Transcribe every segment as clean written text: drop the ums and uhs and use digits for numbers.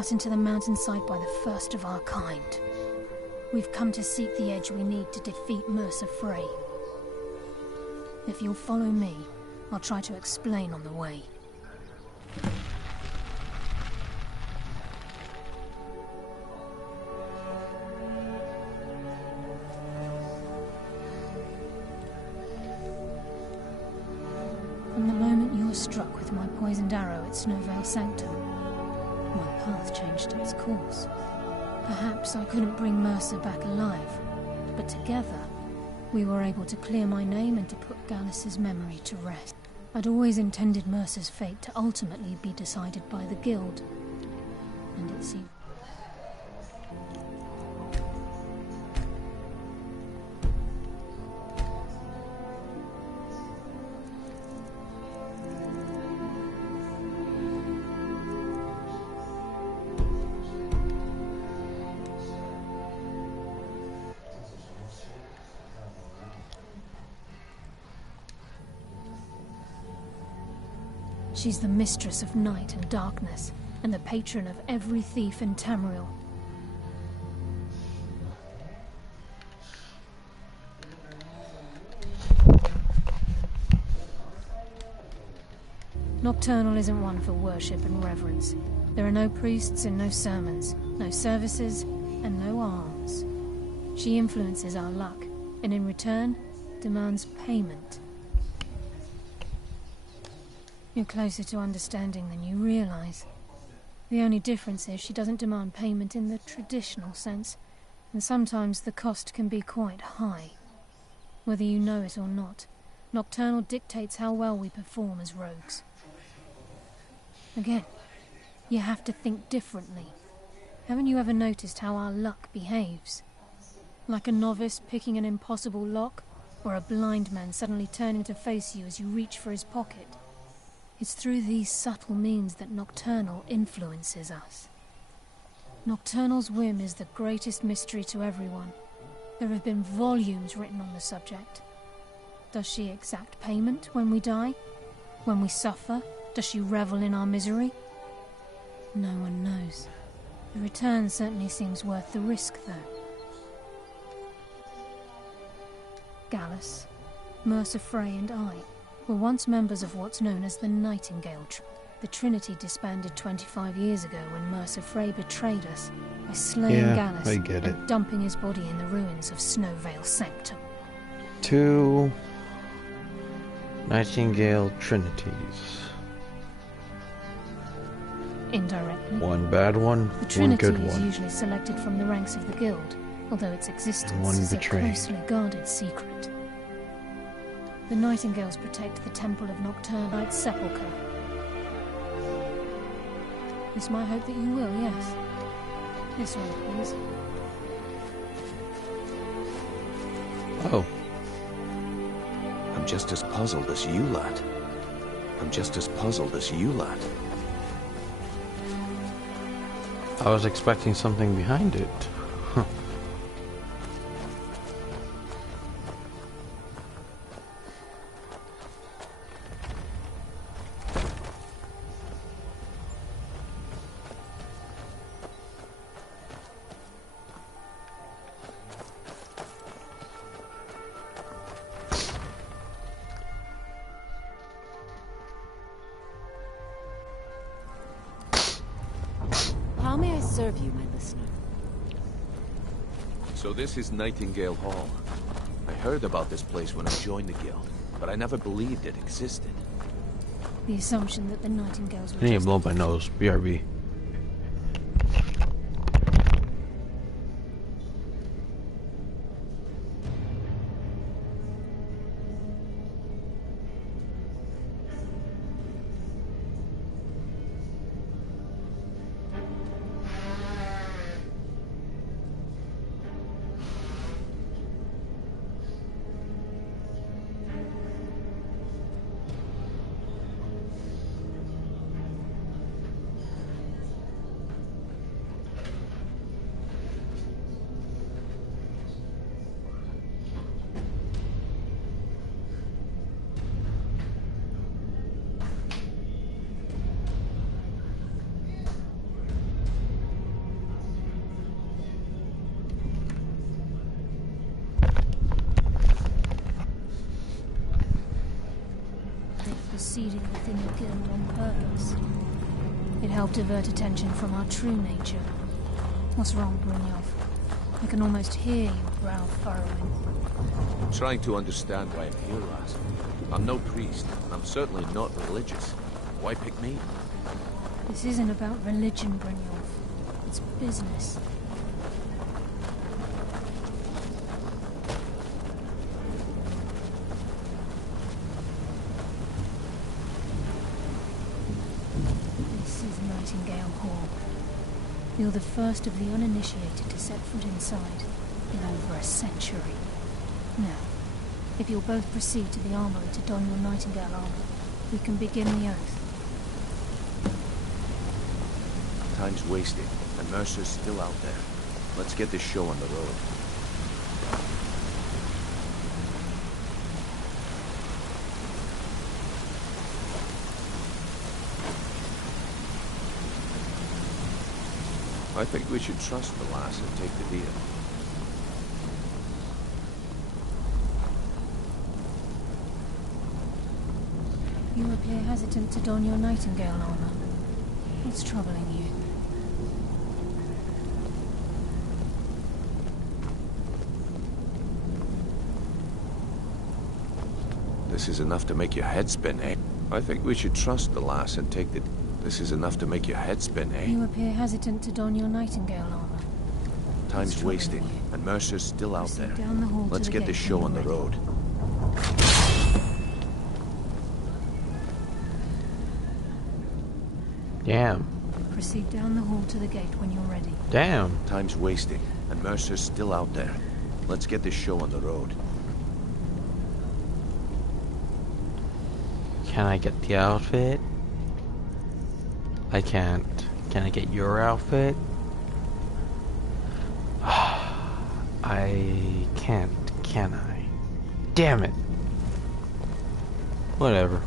cut into the mountainside by the first of our kind. We've come to seek the edge we need to defeat Mercer Frey. If you'll follow me, I'll try to explain on the way. From the moment you were struck with my poisoned arrow at Snowvale Sanctum, my path changed its course. Perhaps I couldn't bring Mercer back alive, but together, we were able to clear my name and to put Gallus's memory to rest. I'd always intended Mercer's fate to ultimately be decided by the Guild, and it seemed... She's the mistress of night and darkness, and the patron of every thief in Tamriel. Nocturnal isn't one for worship and reverence. There are no priests and no sermons, no services, and no alms. She influences our luck, and in return, demands payment. You're closer to understanding than you realize. The only difference is she doesn't demand payment in the traditional sense, and sometimes the cost can be quite high. Whether you know it or not, Nocturnal dictates how well we perform as rogues. Again, you have to think differently. Haven't you ever noticed how our luck behaves? Like a novice picking an impossible lock, or a blind man suddenly turning to face you as you reach for his pocket. It's through these subtle means that Nocturnal influences us. Nocturnal's whim is the greatest mystery to everyone. There have been volumes written on the subject. Does she exact payment when we die? When we suffer? Does she revel in our misery? No one knows. The return certainly seems worth the risk, though. Gallus, Mercer Frey and I were once members of what's known as the Nightingale Trinity. The Trinity disbanded 25 years ago when Mercer Frey betrayed us by slaying Gallus and dumping his body in the ruins of Snowvale Sanctum. 2 Nightingale Trinities. Indirectly. One bad one, the Trinity one good is one. Usually selected from the ranks of the Guild, although its existence is a closely guarded secret. The Nightingales protect the Temple of Nocturnal's sepulchre. It's my hope that you will, yes. This way, please. Oh. I'm just as puzzled as you, lad. I'm just as puzzled as you, lad. I was expecting something behind it. Huh. How may I serve you, my listener? So this is Nightingale Hall. I heard about this place when I joined the guild, but I never believed it existed. The assumption that the Nightingales were I need to blow my nose. BRB. proceeding within the guild on purpose. It helped divert attention from our true nature. What's wrong, Brynjolf? I can almost hear your brow furrowing. I'm trying to understand why I'm here, lass. I'm no priest, and I'm certainly not religious. Why pick me? This isn't about religion, Brynjolf. It's business. This is Nightingale Hall. You're the first of the uninitiated to set foot inside in over a century. Now, if you'll both proceed to the armory to don your Nightingale armor, we can begin the oath. Time's wasting, and Mercer's still out there. Let's get this show on the road. I think we should trust the lass and take the deal. You appear hesitant to don your Nightingale armor. What's troubling you? This is enough to make your head spin, eh? I think we should trust the lass and take the... This is enough to make your head spin, eh? You appear hesitant to don your Nightingale armor. Time's wasting, and Mercer's still out there. Down the hall Let's to the get this gate show when on the you're road. Damn. Proceed down the hall to the gate when you're ready. Damn. Time's wasting, and Mercer's still out there. Let's get this show on the road. Can I get the outfit? I can't. Can I get your outfit? I can't, can I? Damn it. Whatever.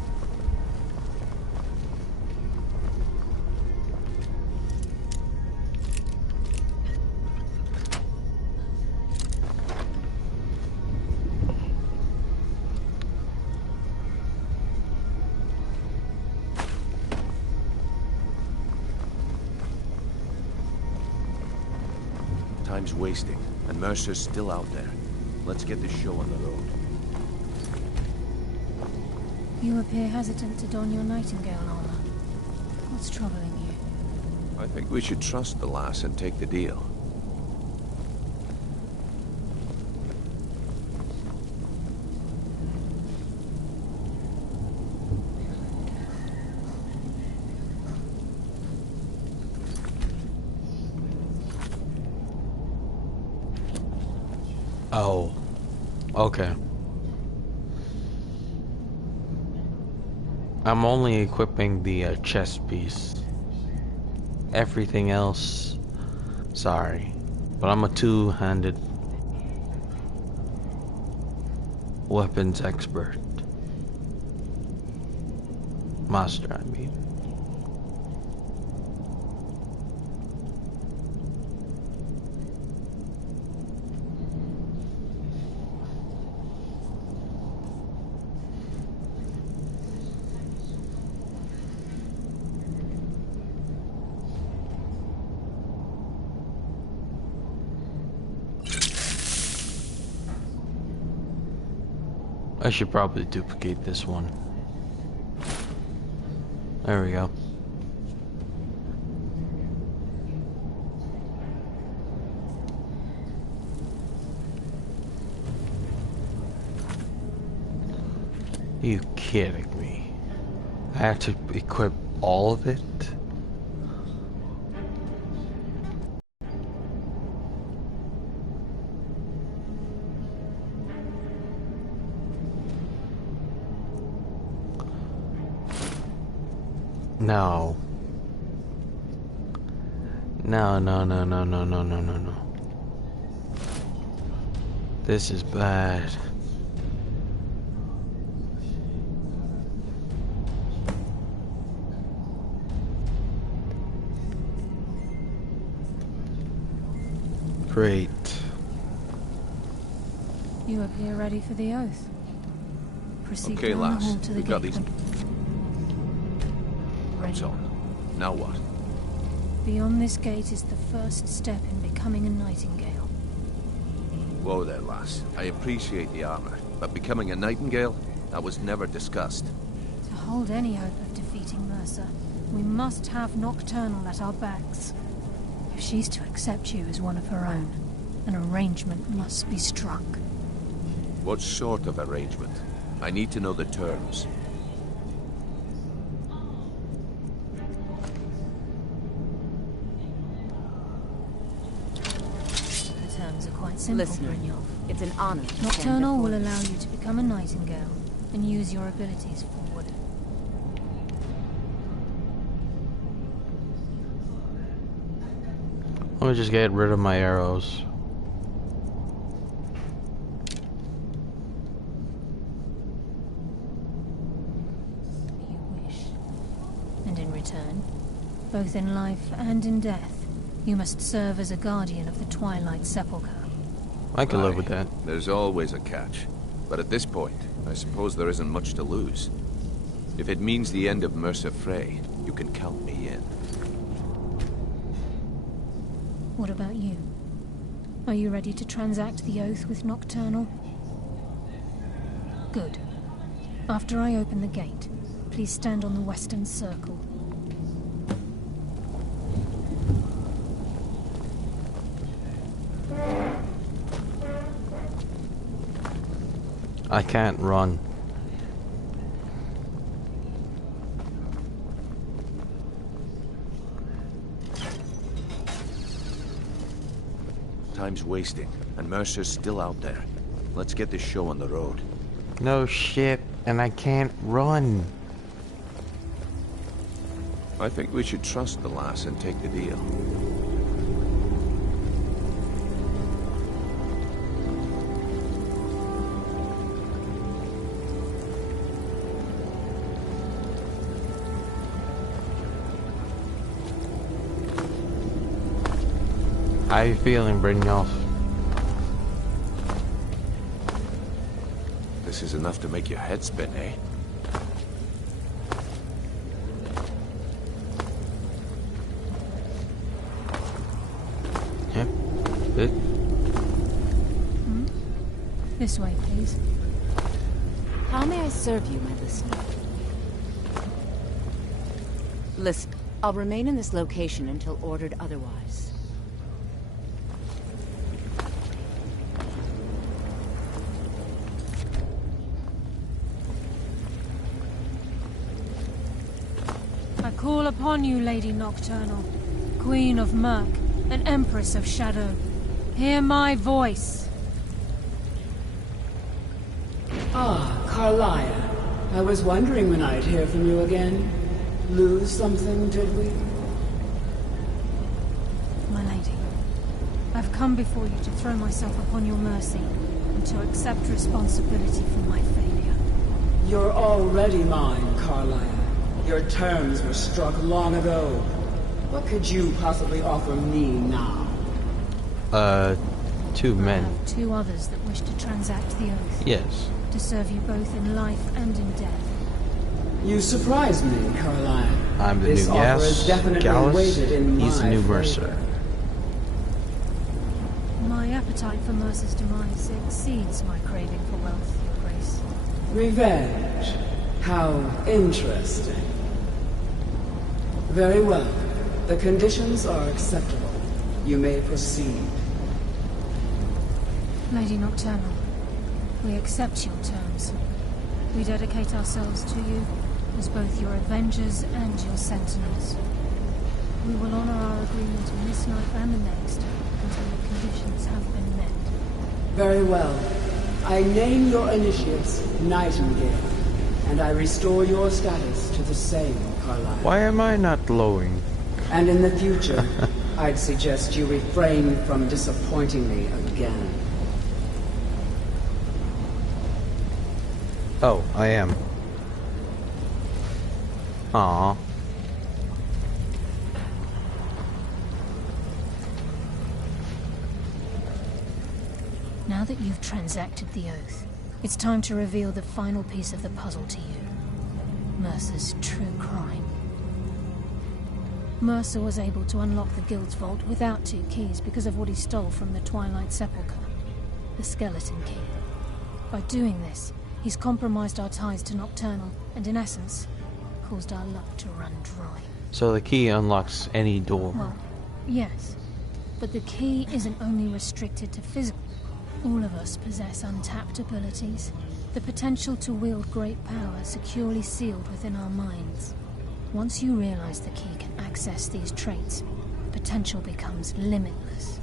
Time's wasting, and Mercer's still out there. Let's get this show on the road. You appear hesitant to don your Nightingale armor. What's troubling you? I think we should trust the lass and take the deal. Oh. Okay. I'm only equipping the chest piece. Everything else, sorry. But I'm a two-handed weapons expert. Master, I mean. I should probably duplicate this one. There we go. Are you kidding me? I have to equip all of it? No. No, no, no, no, no, no, no, no, no. This is bad. Great. You appear ready for the oath. Proceed Okay, down the hall lass. to the We've got gate these. boots on. Now what? Beyond this gate is the first step in becoming a nightingale. Whoa there, lass. I appreciate the armor, but becoming a nightingale? That was never discussed. To hold any hope of defeating Mercer, we must have Nocturnal at our backs. If she's to accept you as one of her own, an arrangement must be struck. What sort of arrangement? I need to know the terms. The terms are quite simple, Listener, Brynjolf. it's an honor to stand Nocturnal before will you. allow you to become a nightingale and use your abilities forward. Let me just get rid of my arrows. You wish. And in return, both in life and in death, you must serve as a guardian of the Twilight Sepulchre. I can live Aye, with that. There's always a catch. But at this point, I suppose there isn't much to lose. If it means the end of Mercer Frey, you can count me in. What about you? Are you ready to transact the oath with Nocturnal? Good. After I open the gate, please stand on the western circle. I can't run. Time's wasting, and Mercer's still out there. Let's get this show on the road. No shit, and I can't run. I think we should trust the lass and take the deal. How you feeling, Brynjolf? This is enough to make your head spin, eh? Yeah. Good. This way, please. How may I serve you, my listener? Listen, I'll remain in this location until ordered otherwise. I call upon you, Lady Nocturnal, Queen of Murk, and Empress of Shadow. Hear my voice. Ah, Carlia. I was wondering when I'd hear from you again. Lose something, did we? My lady, I've come before you to throw myself upon your mercy and to accept responsibility for my failure. You're already mine, Carlia. Your terms were struck long ago. What could you possibly offer me now? Two I men. have two others that wish to transact the oath, Yes. to serve you both in life and in death. You surprise me, Carlia. I'm the This new offer is definitely Gallus. weighted in He's the my new favor. Mercer. My appetite for Mercer's demise exceeds my craving for wealth, Your Grace. Revenge. How interesting. Very well. The conditions are acceptable. You may proceed. Lady Nocturnal, we accept your terms. We dedicate ourselves to you as both your avengers and your sentinels. We will honor our agreement in this life and the next until the conditions have been met. Very well. I name your initiates Nightingale, and I restore your status to the same, Carlisle. Why am I not glowing? And in the future, I'd suggest you refrain from disappointing me again. Oh, I am. Aww. Now that you've transacted the oath, it's time to reveal the final piece of the puzzle to you. Mercer's true crime. Mercer was able to unlock the Guild's vault without 2 keys because of what he stole from the Twilight Sepulchre, the skeleton key. By doing this, he's compromised our ties to Nocturnal, and in essence, caused our luck to run dry. So the key unlocks any door. Well, yes. But the key isn't only restricted to physical. All of us possess untapped abilities. The potential to wield great power securely sealed within our minds. Once you realize the key can access these traits, potential becomes limitless.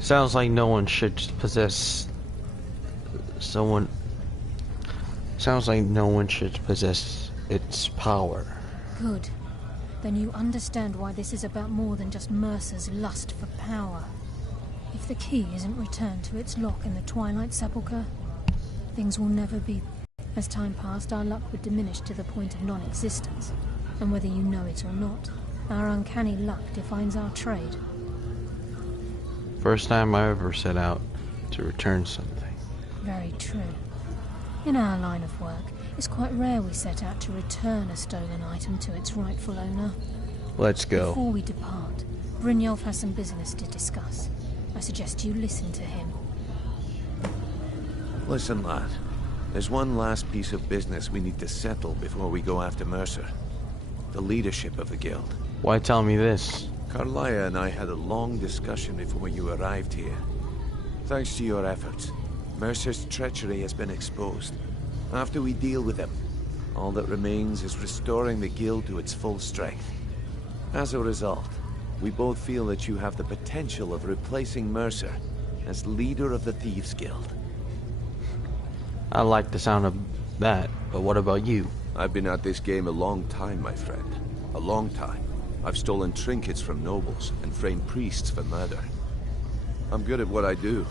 Sounds like no one should possess someone. Sounds like no one should possess its power. Good. Then you understand why this is about more than just Mercer's lust for power. If the key isn't returned to its lock in the Twilight Sepulchre, things will never be. As time passed, our luck would diminish to the point of non-existence. And whether you know it or not, our uncanny luck defines our trade. First time I ever set out to return something. Very true. In our line of work, it's quite rare we set out to return a stolen item to its rightful owner. Let's go. Before we depart, Brynjolf has some business to discuss. I suggest you listen to him. Listen, lad. There's one last piece of business we need to settle before we go after Mercer. The leadership of the guild. Why tell me this? Carlia and I had a long discussion before you arrived here. Thanks to your efforts, Mercer's treachery has been exposed. After we deal with him, all that remains is restoring the guild to its full strength. As a result, we both feel that you have the potential of replacing Mercer as leader of the Thieves Guild. I like the sound of that, but what about you? I've been at this game a long time, my friend. A long time. I've stolen trinkets from nobles and framed priests for murder. I'm good at what I do,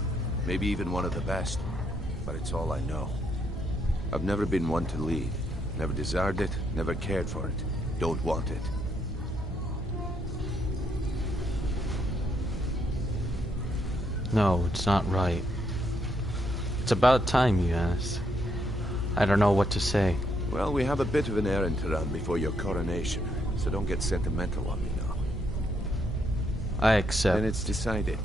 maybe even one of the best, but it's all I know. I've never been one to lead. Never desired it, never cared for it. Don't want it. No, it's not right. It's about time you asked. I don't know what to say. Well, we have a bit of an errand to run before your coronation, so don't get sentimental on me now. I accept. Then it's decided.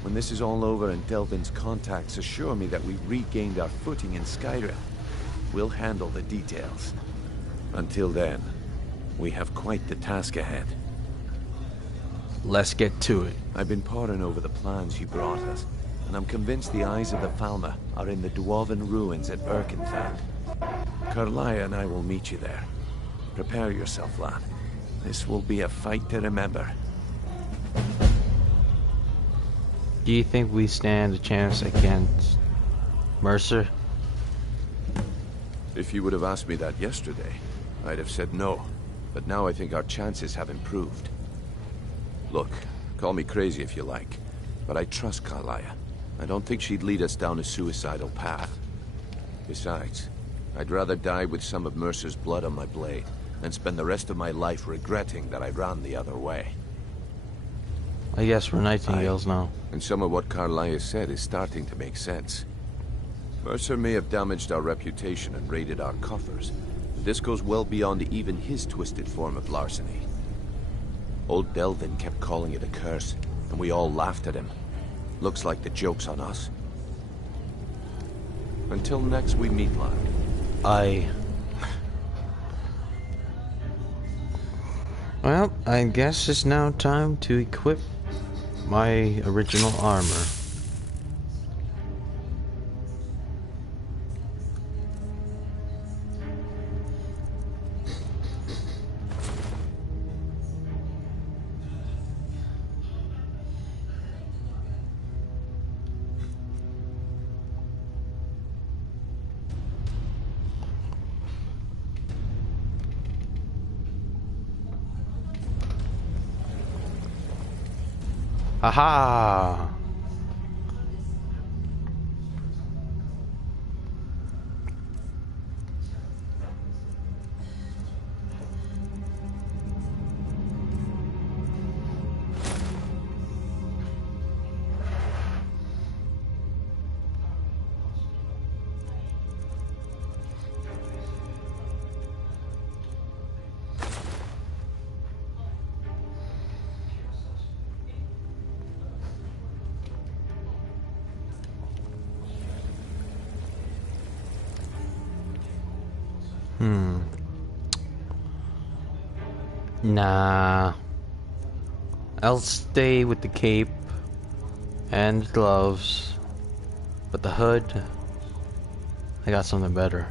When this is all over and Delvin's contacts assure me that we've regained our footing in Skyrim, we'll handle the details. Until then, we have quite the task ahead. Let's get to it. I've been poring over the plans you brought us, and I'm convinced the eyes of the Falmer are in the Dwarven ruins at Erkenthal. Carlia and I will meet you there. Prepare yourself, lad. This will be a fight to remember. Do you think we stand a chance against Mercer? If you would have asked me that yesterday, I'd have said no. But now I think our chances have improved. Look, call me crazy if you like, but I trust Carlia. I don't think she'd lead us down a suicidal path. Besides, I'd rather die with some of Mercer's blood on my blade than spend the rest of my life regretting that I ran the other way. I guess we're nightingales now. And some of what Carlia said is starting to make sense. Mercer may have damaged our reputation and raided our coffers. This goes well beyond even his twisted form of larceny. Old Delvin kept calling it a curse, and we all laughed at him. Looks like the joke's on us. Until next we meet, lad. Well, I guess it's now time to equip my original armor. Aha! Nah. I'll stay with the cape and the gloves, but the hood, I got something better.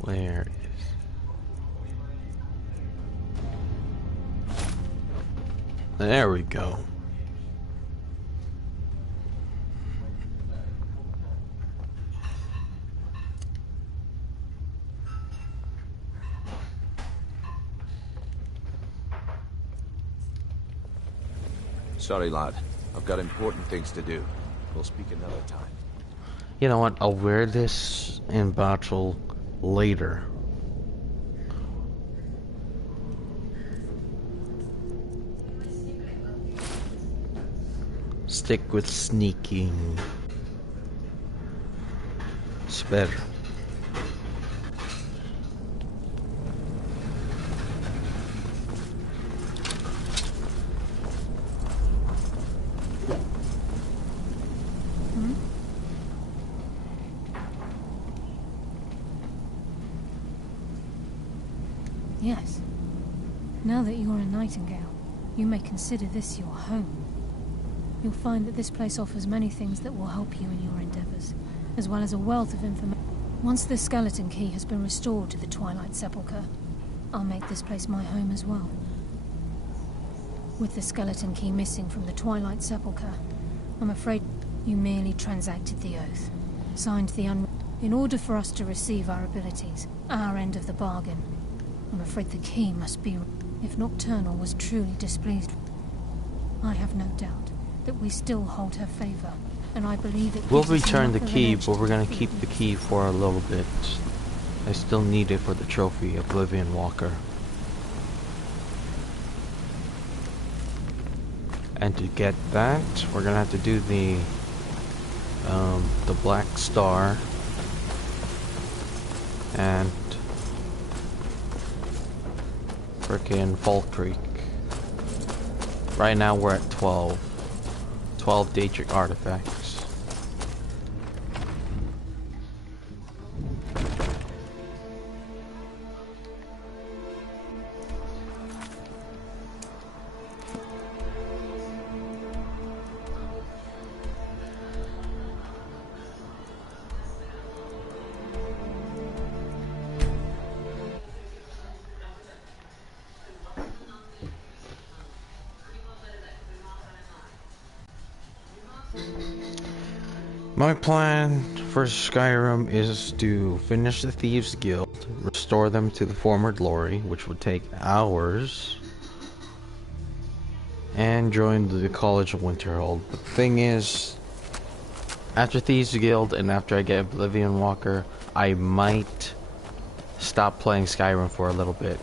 Where is... There we go. Sorry, lad. I've got important things to do. We'll speak another time. You know what? I'll wear this in battle later. Stick with sneaking. It's better. Yes. Now that you're a Nightingale, you may consider this your home. You'll find that this place offers many things that will help you in your endeavors, as well as a wealth of information. Once the skeleton key has been restored to the Twilight Sepulchre, I'll make this place my home as well. With the skeleton key missing from the Twilight Sepulchre, I'm afraid you merely transacted the oath, signed the In order for us to receive our abilities, our end of the bargain, I'm afraid the key must be... If Nocturnal was truly displeased, I have no doubt that we still hold her favor, and I believe it... We'll return the key, but we're gonna keep the key for a little bit. I still need it for the trophy, Oblivion Walker. And to get that, we're gonna have to do the Black Star and frickin' Fall Creek. Right now we're at 12 Daedric artifacts. My plan for Skyrim is to finish the Thieves Guild, restore them to the former glory, which would take hours, and join the College of Winterhold. But the thing is, after Thieves Guild and after I get Oblivion Walker, I might stop playing Skyrim for a little bit.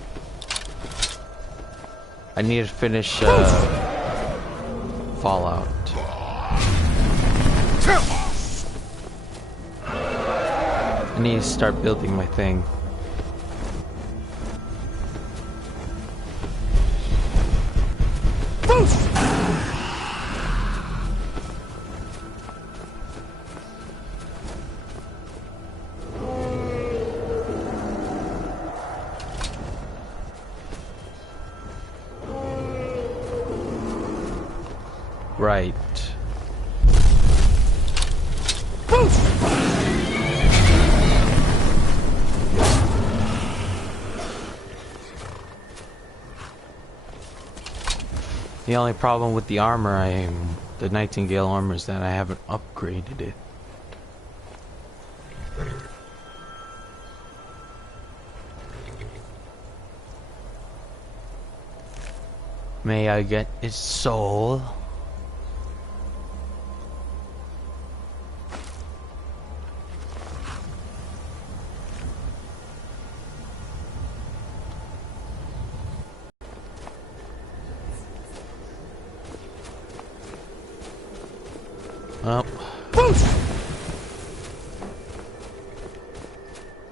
I need to finish Fallout. I need to start building my thing. Right. The only problem with the armor, the Nightingale armor, is that I haven't upgraded it. May I get its soul? Well,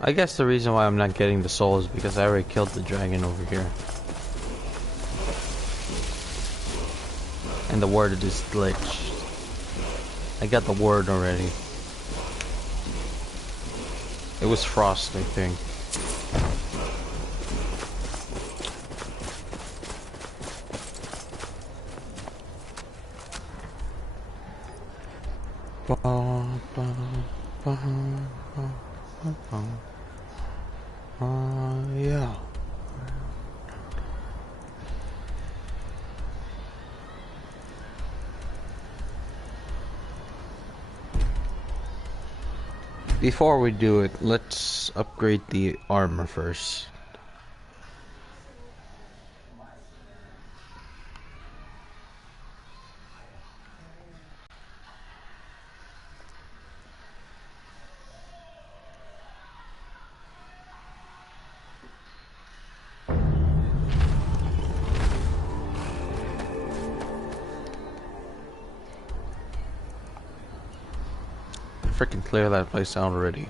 I guess the reason why I'm not getting the soul is because I already killed the dragon over here. And the word is glitched. I got the word already. It was Frost, I think. Yeah. Before we do it, let's upgrade the armor first. Freaking clear that place out already.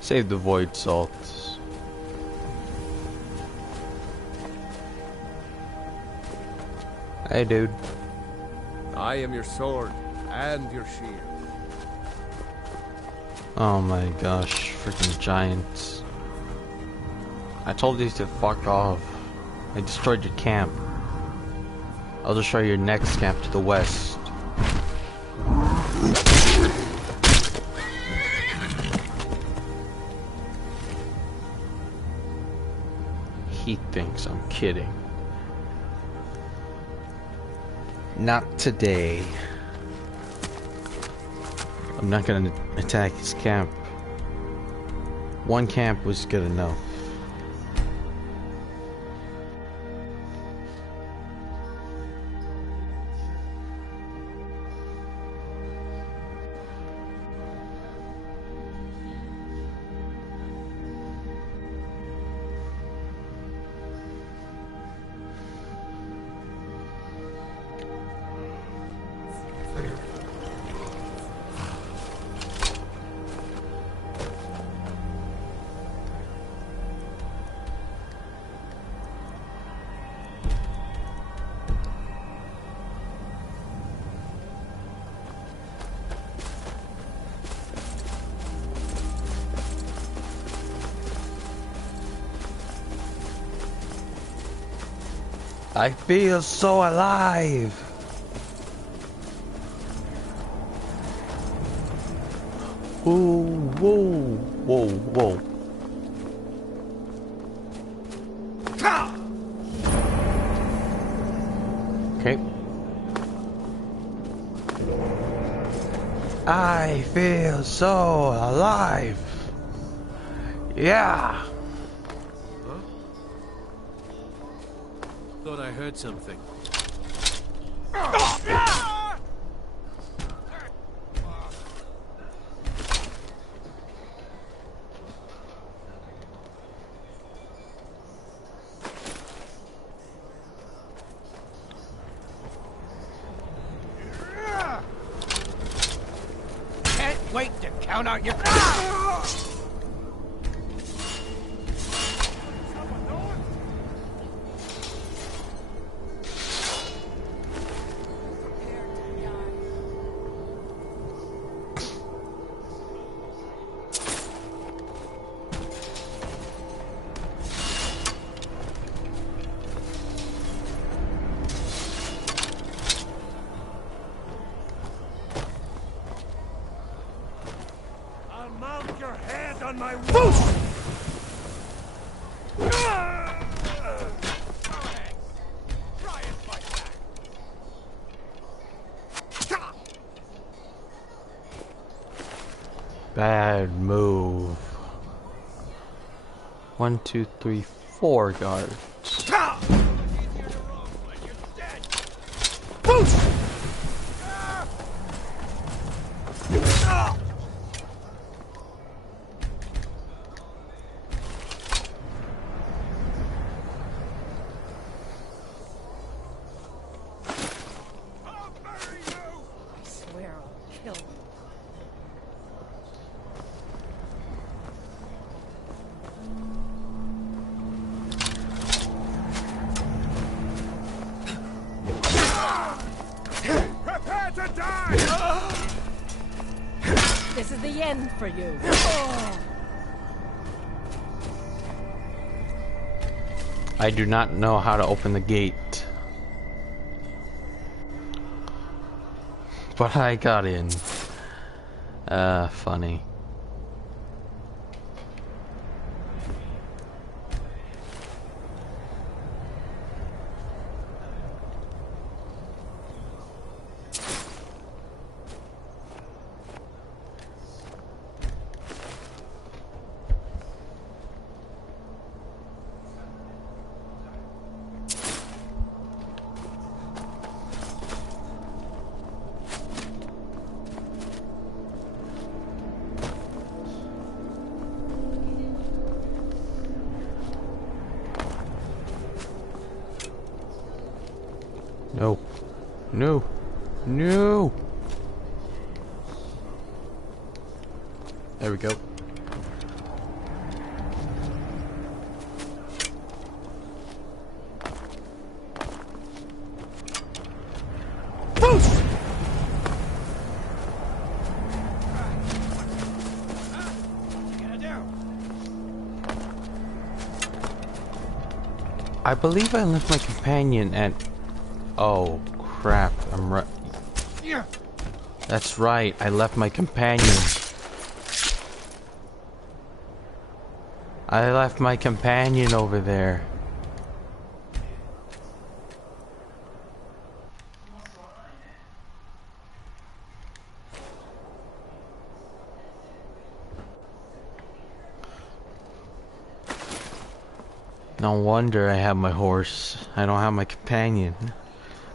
Save the void salts. Hey, dude. I am your sword and your shield. Oh my gosh, freaking giants. I told you to fuck off. I destroyed your camp. I'll destroy your next camp to the west. He thinks I'm kidding. Not today. I'm not gonna attack his camp. One camp was good enough. I feel so alive. Whoa, whoa, whoa, whoa. Okay. I feel so alive. Yeah. Thought I heard something. Can't wait to count out your... Keep your hand on my wall! Bad move. 1, 2, 3, 4 guards. This is the end for you. I do not know how to open the gate. But I got in. Funny. No. No. No. There we go. I believe I left my companion at... Oh, crap. I'm right. That's right. I left my companion. I left my companion over there. No wonder I have my horse. I don't have my companion.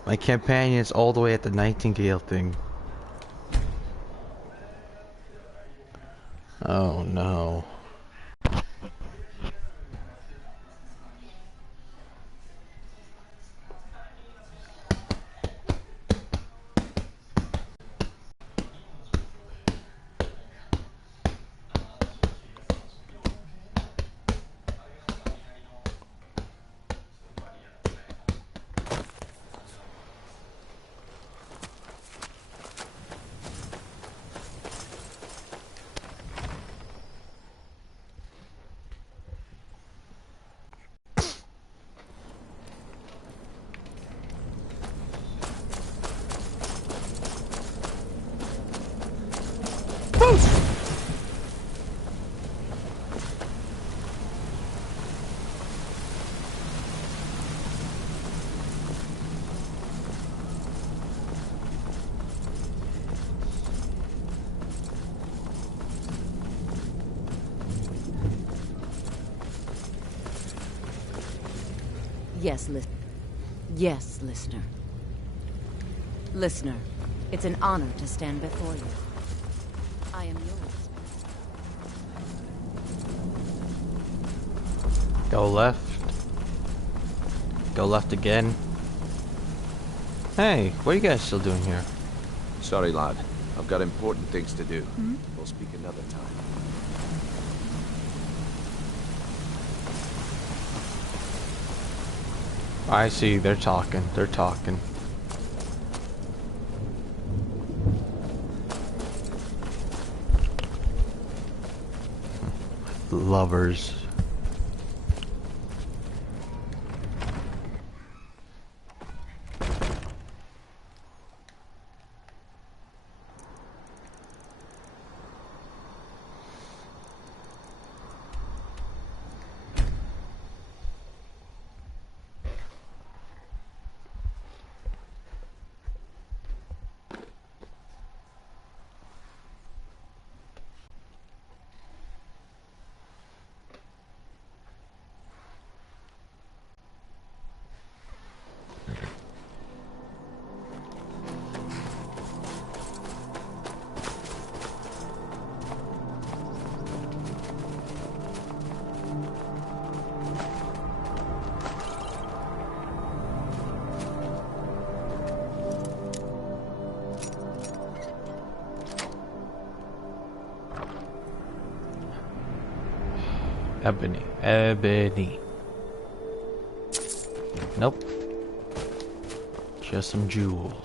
My companion's all the way at the Nightingale thing. Oh no. Yes, listener. Listener, it's an honor to stand before you. I am yours. Go left. Go left again. Hey, what are you guys still doing here? Sorry, lad. I've got important things to do. We'll speak another time. I see, they're talking. They're talking. Lovers. Ebony. Ebony. Nope. Just some jewels.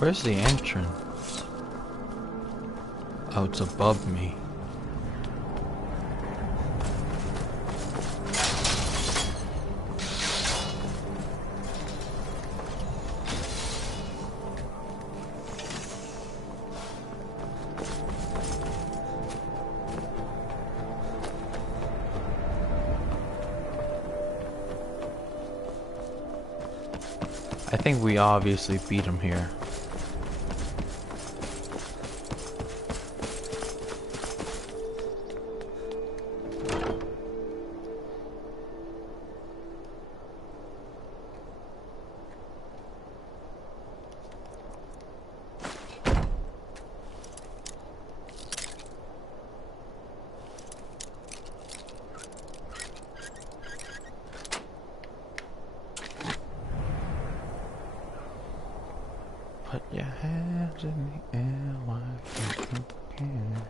Where's the entrance? Oh, it's above me. I think we obviously beat him here. Put your hands in the air like you can.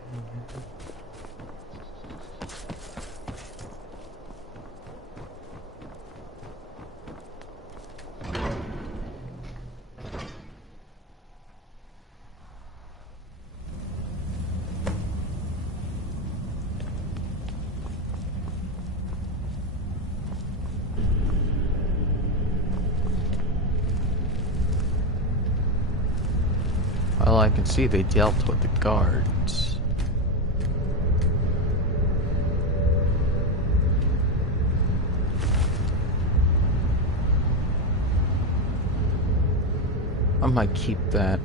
Well, I can see they dealt with the guards. I might keep that.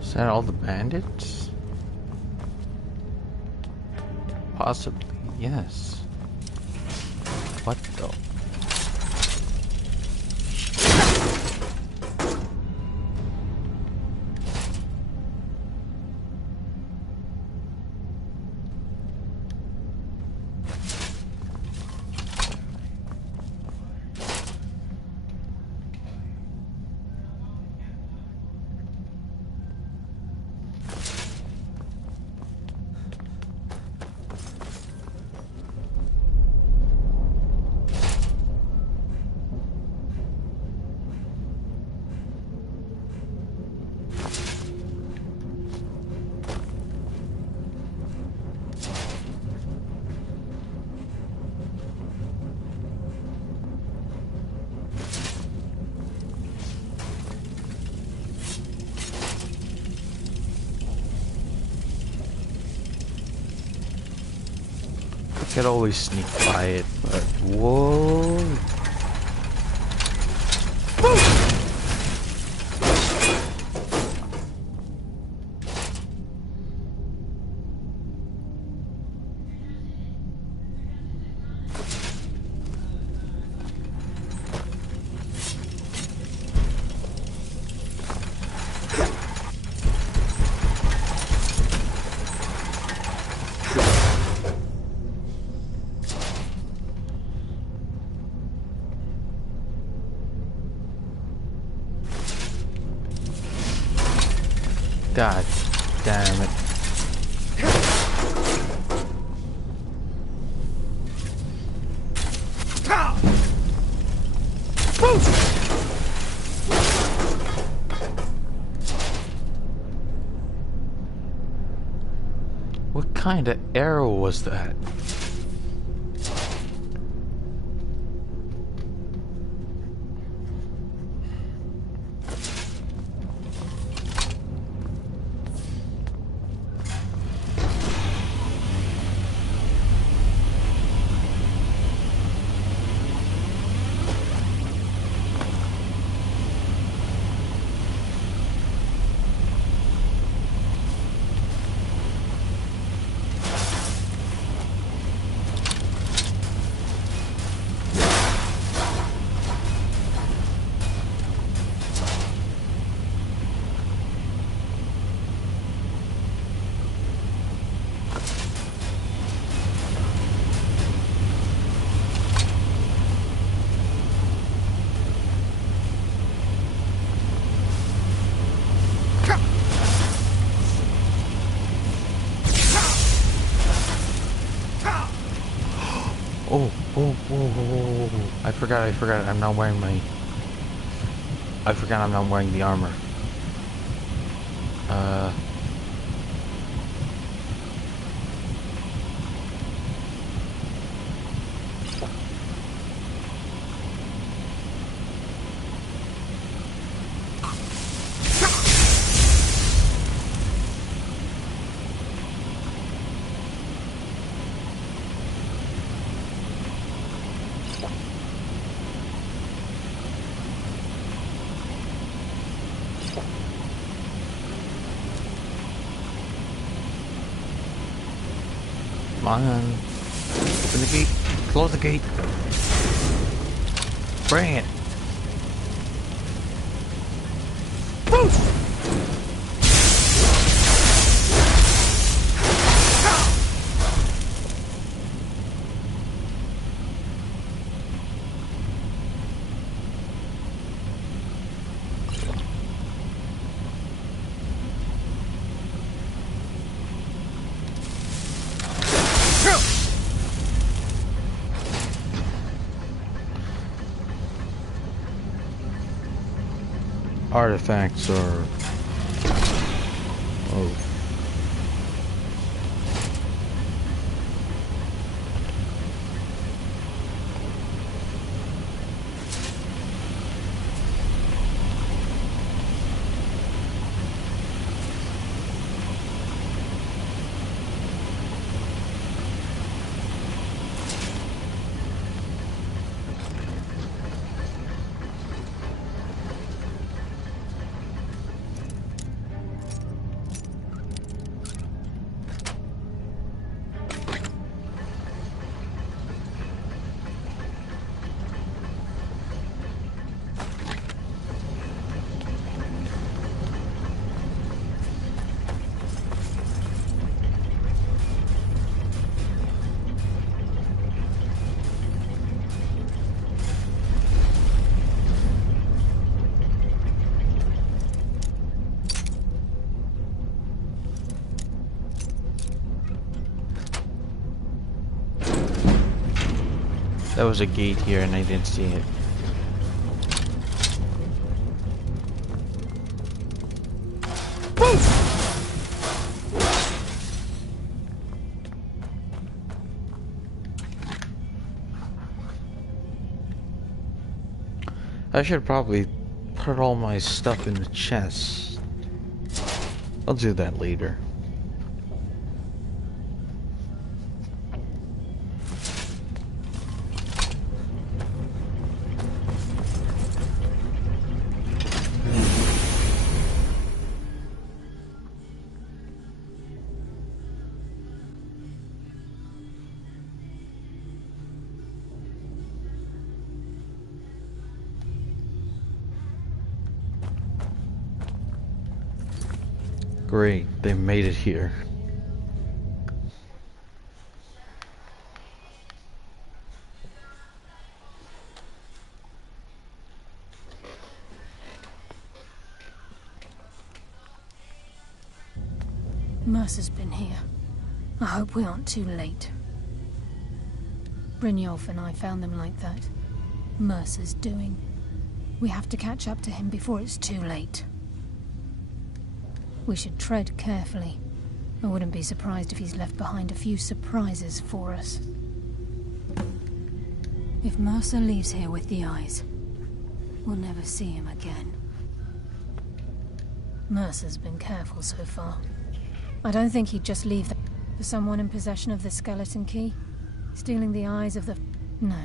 Is that all the bandits? Possibly, yes. What the? I could always sneak by it, but whoa. God damn it. What kind of arrow was that? Oh, I forgot, I'm not wearing my... I forgot I'm not wearing the armor. Come on. Open the gate. Close the gate. Bring it. Boost! Artifacts are... Oh. There was a gate here and I didn't see it. I should probably put all my stuff in the chest. I'll do that later. Great, they made it here. Mercer's been here. I hope we aren't too late. Brynjolf and I found them like that. Mercer's doing. We have to catch up to him before it's too late. We should tread carefully. I wouldn't be surprised if he's left behind a few surprises for us. If Mercer leaves here with the eyes, we'll never see him again. Mercer's been careful so far. I don't think he'd just leave for someone in possession of the skeleton key. Stealing the eyes of the... No.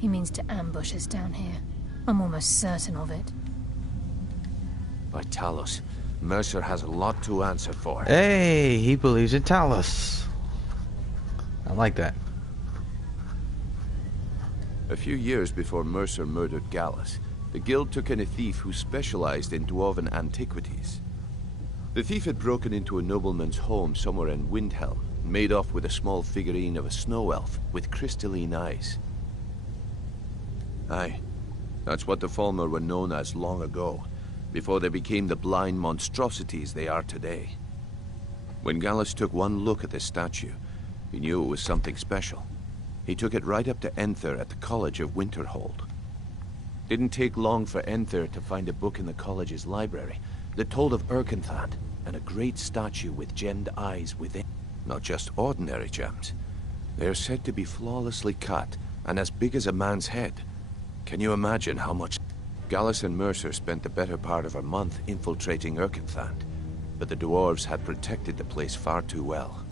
He means to ambush us down here. I'm almost certain of it. By Talos, Mercer has a lot to answer for. Hey, he believes in Talos. I like that. A few years before Mercer murdered Gallus, the guild took in a thief who specialized in dwarven antiquities. The thief had broken into a nobleman's home somewhere in Windhelm, and made off with a small figurine of a snow elf with crystalline eyes. Aye, that's what the Falmer were known as long ago, before they became the blind monstrosities they are today. When Gallus took one look at this statue, he knew it was something special. He took it right up to Enther at the College of Winterhold. Didn't take long for Enther to find a book in the college's library that told of Erkenthand and a great statue with gemmed eyes within. Not just ordinary gems. They are said to be flawlessly cut and as big as a man's head. Can you imagine how much... Gallus and Mercer spent the better part of a month infiltrating Erkenthand, but the dwarves had protected the place far too well.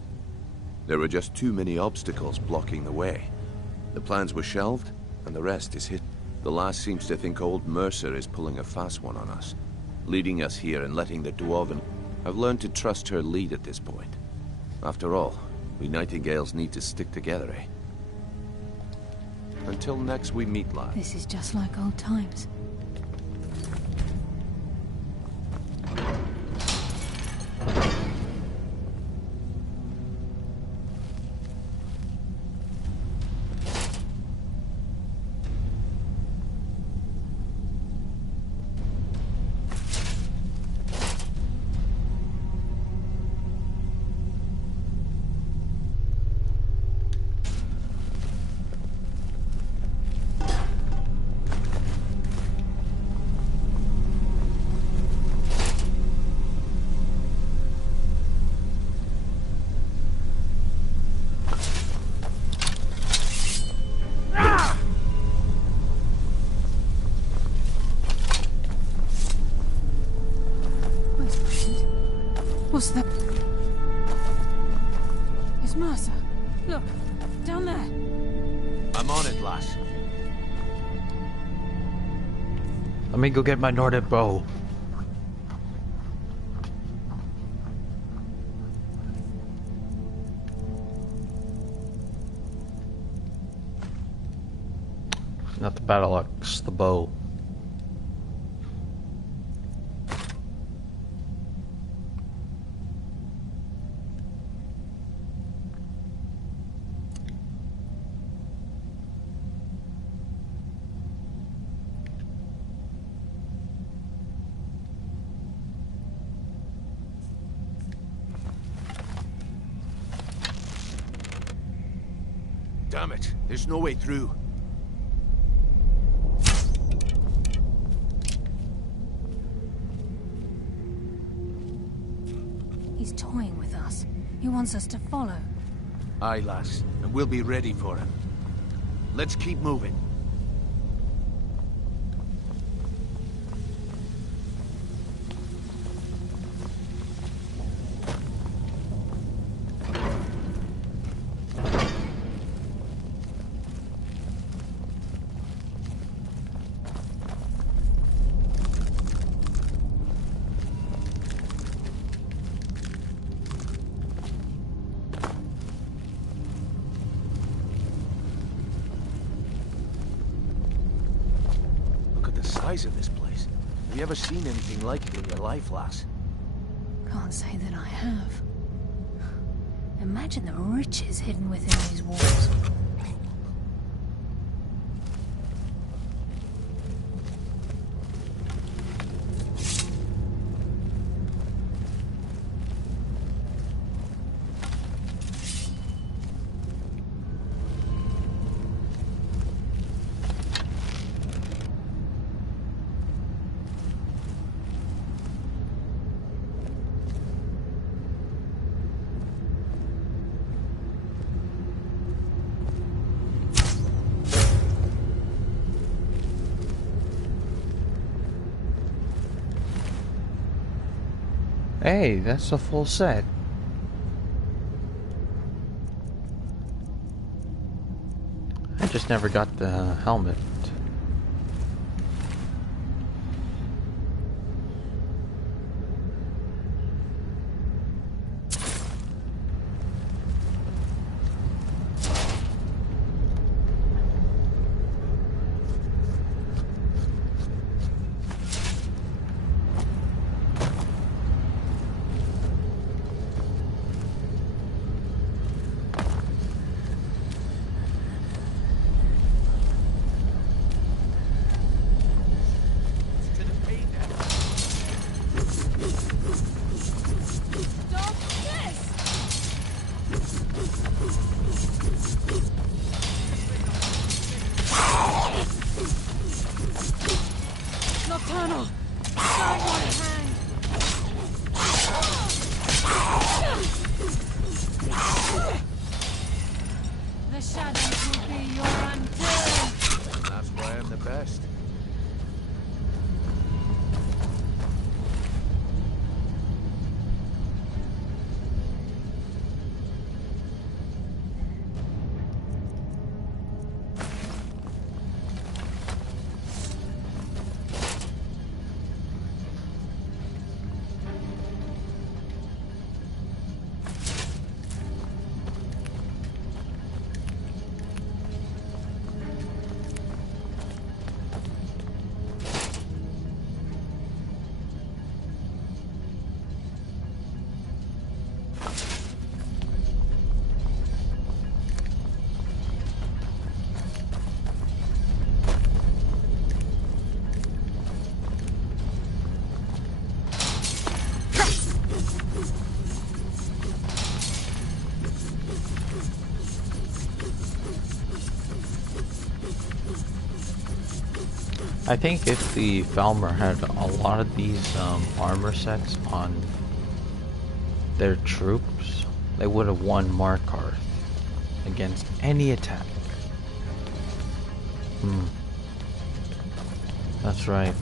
There were just too many obstacles blocking the way. The plans were shelved, and the rest is hidden. The last seems to think old Mercer is pulling a fast one on us, leading us here and letting the dwarven... I've learned to trust her lead at this point. After all, we Nightingales need to stick together, eh? Until next we meet, lad. This is just like old times. What's that? It's Mercer. Look, down there. I'm on it, lass. Let me go get my Nordic bow. Not the battle axe, the bow. Damn it, there's no way through. He's toying with us. He wants us to follow. Aye, lass, and we'll be ready for him. Let's keep moving. Of this place. Have you ever seen anything like it in your life, lass? Can't say that I have. Imagine the riches hidden within these walls. Hey, that's a full set. I just never got the helmet. The shadows will be your undoing. That's why I'm the best. I think if the Falmer had a lot of these armor sets on their troops, they would have won Markarth against any attack. That's right.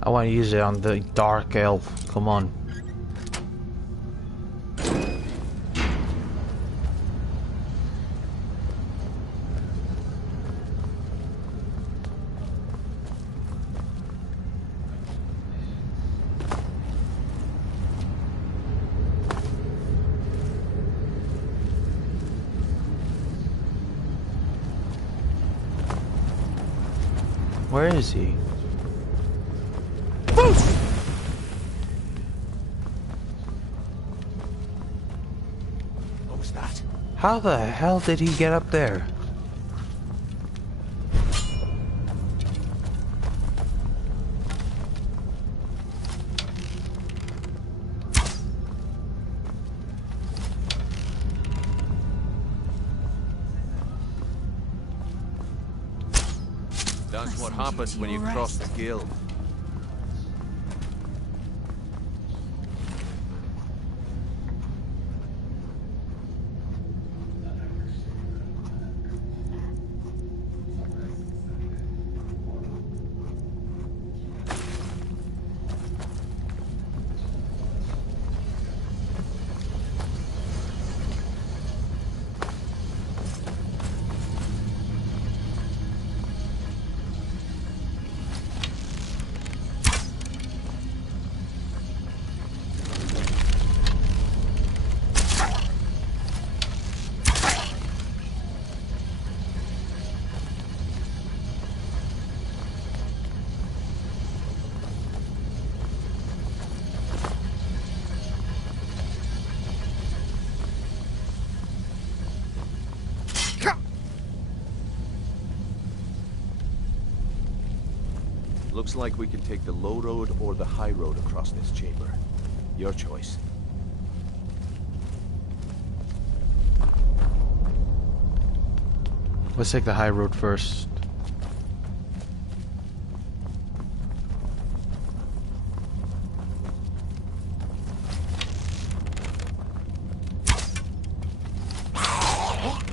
I want to use it on the Dark Elf. Come on. Where is he? What was that? How the hell did he get up there? That's what happens when you cross the guild. Looks like we can take the low road or the high road across this chamber. Your choice. Let's take the high road first.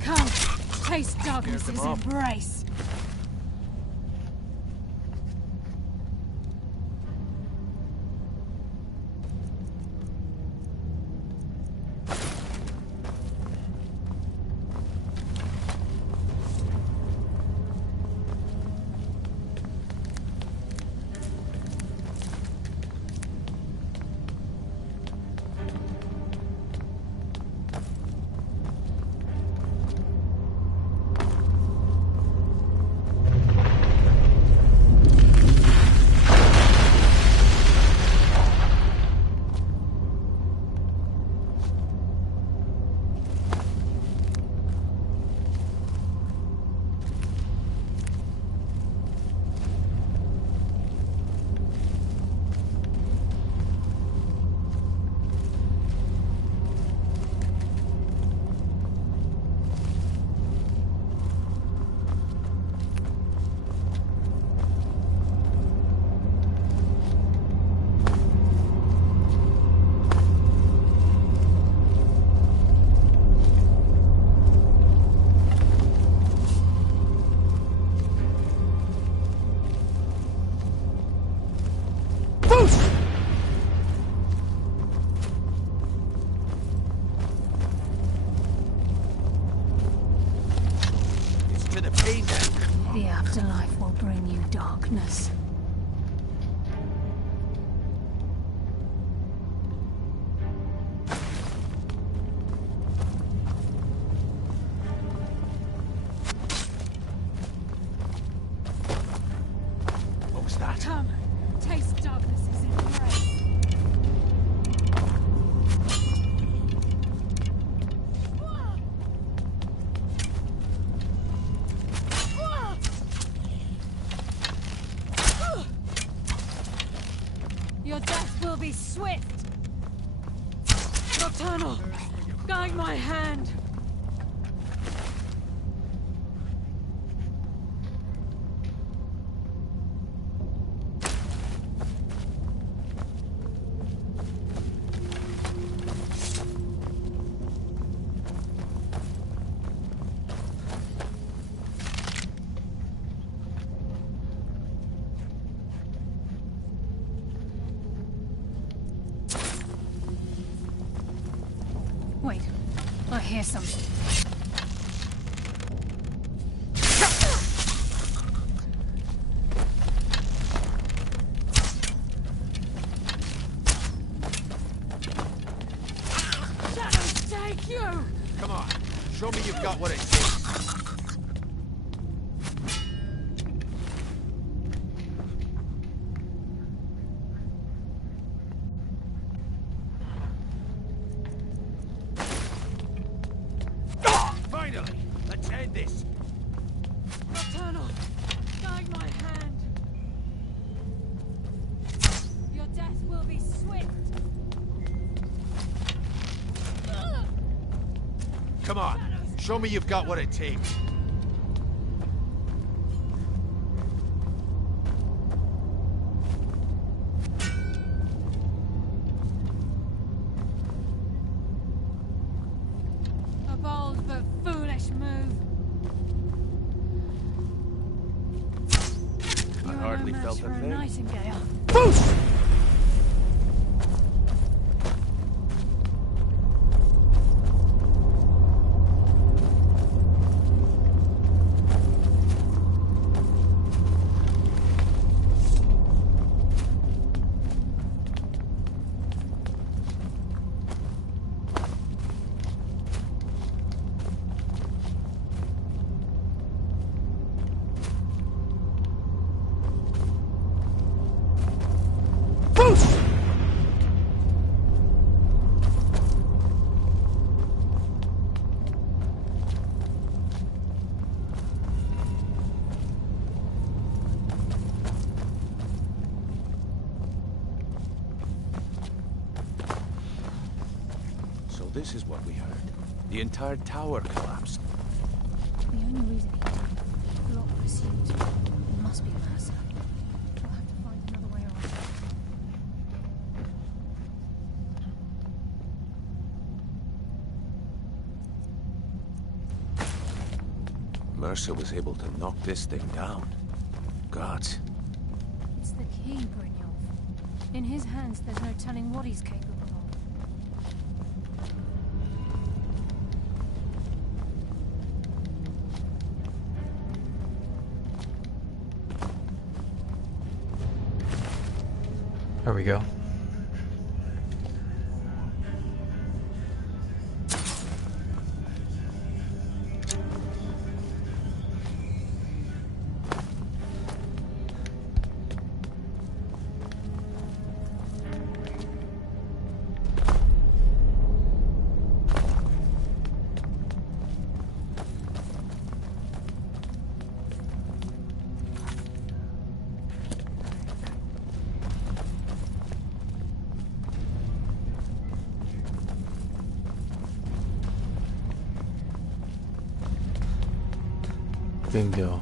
Come, taste darkness's embrace. The afterlife will bring you darkness. What was that? Come, taste darkness's embrace. Your death will be swift. Nocturnal, guide my hand. Wait, I hear something. Shadows take you! Come on, show me you've got what it takes. Finally! Let's end this! Nocturnal, guide my hand. Your death will be swift. Come on, show me you've got what it takes. A bold but foolish move. I You are hardly no match felt for a a thing. nightingale. this is what we heard. The entire tower collapsed. The only reason he didn't block pursuit, it must be Mercer. We'll have to find another way around. Mercer was able to knock this thing down. Gods. It's the key, Brynjolf. In his hands, there's no telling what he's capable of. There we go. Bingo.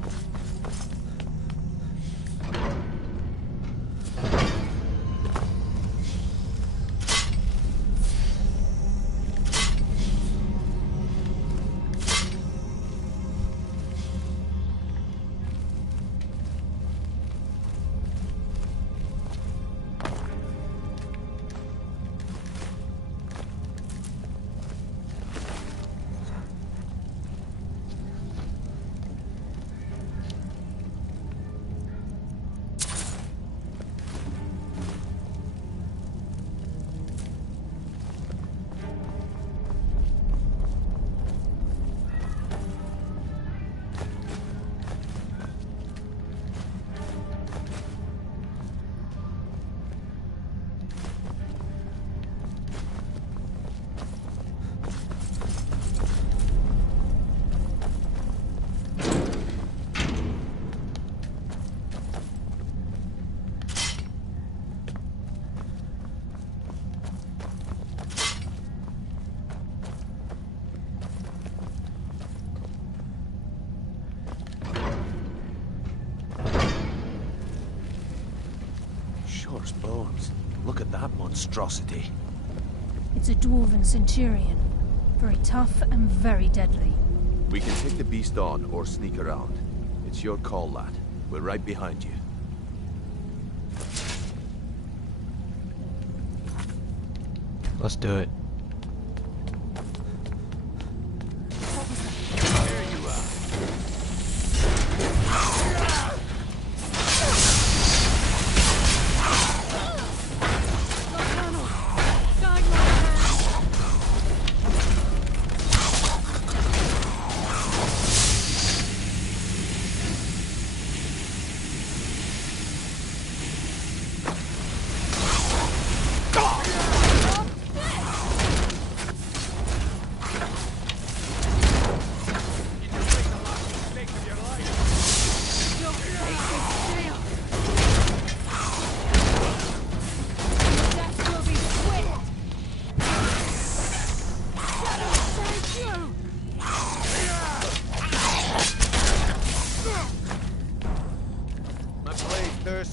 Bones. Look at that monstrosity. It's a dwarven centurion. Very tough and very deadly. We can take the beast on or sneak around. It's your call, lad. We're right behind you. Let's do it.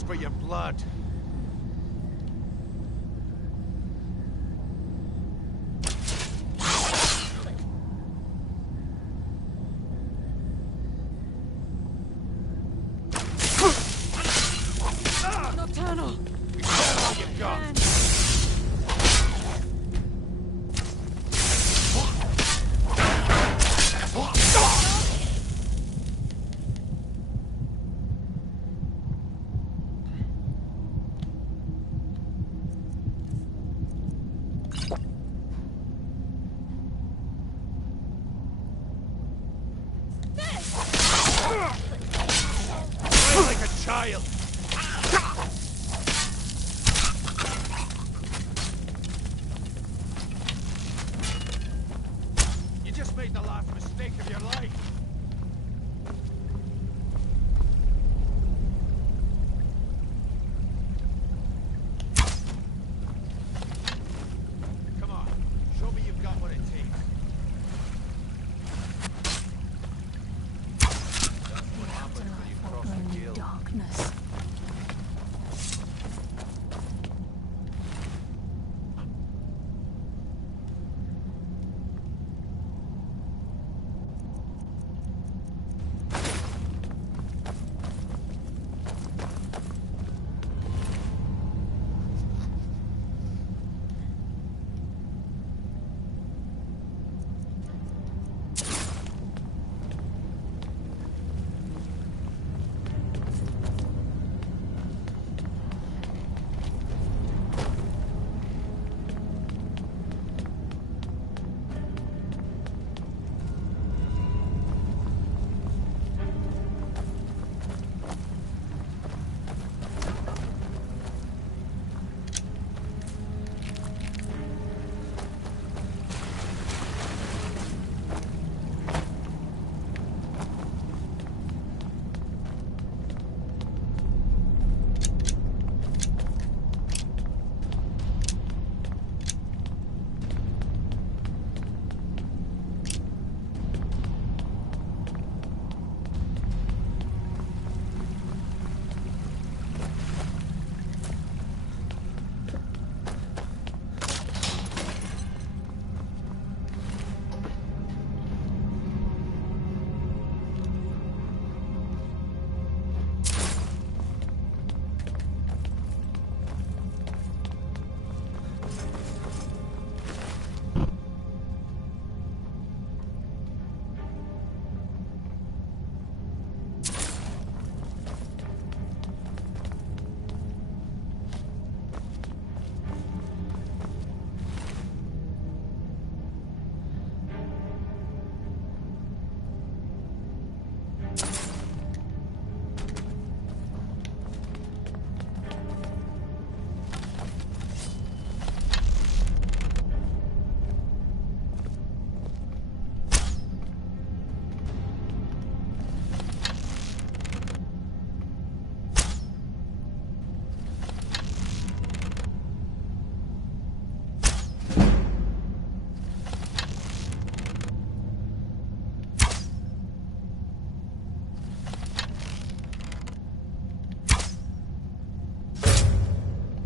For your blood. Nocturnal! Child. You just made the last mistake of your life. Come on, show me you've got what it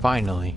Finally.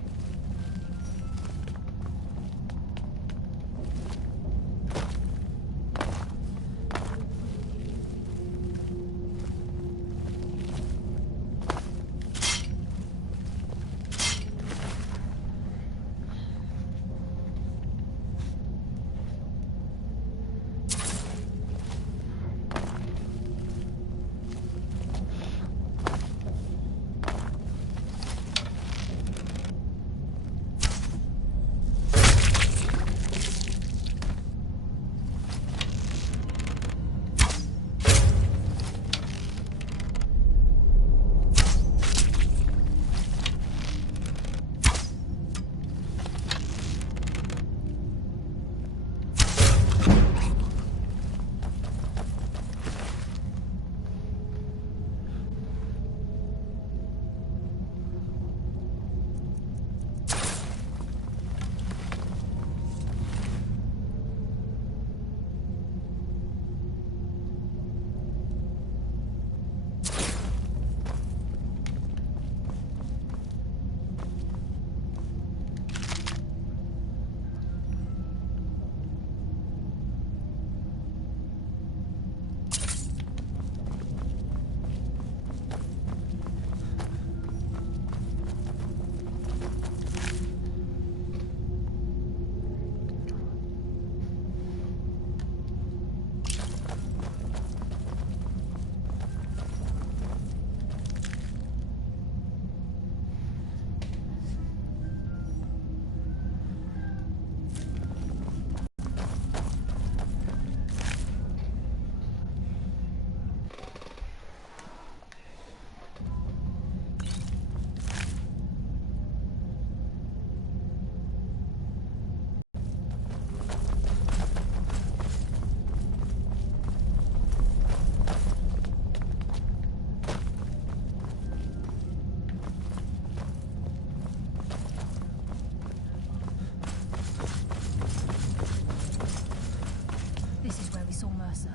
This is where we saw Mercer.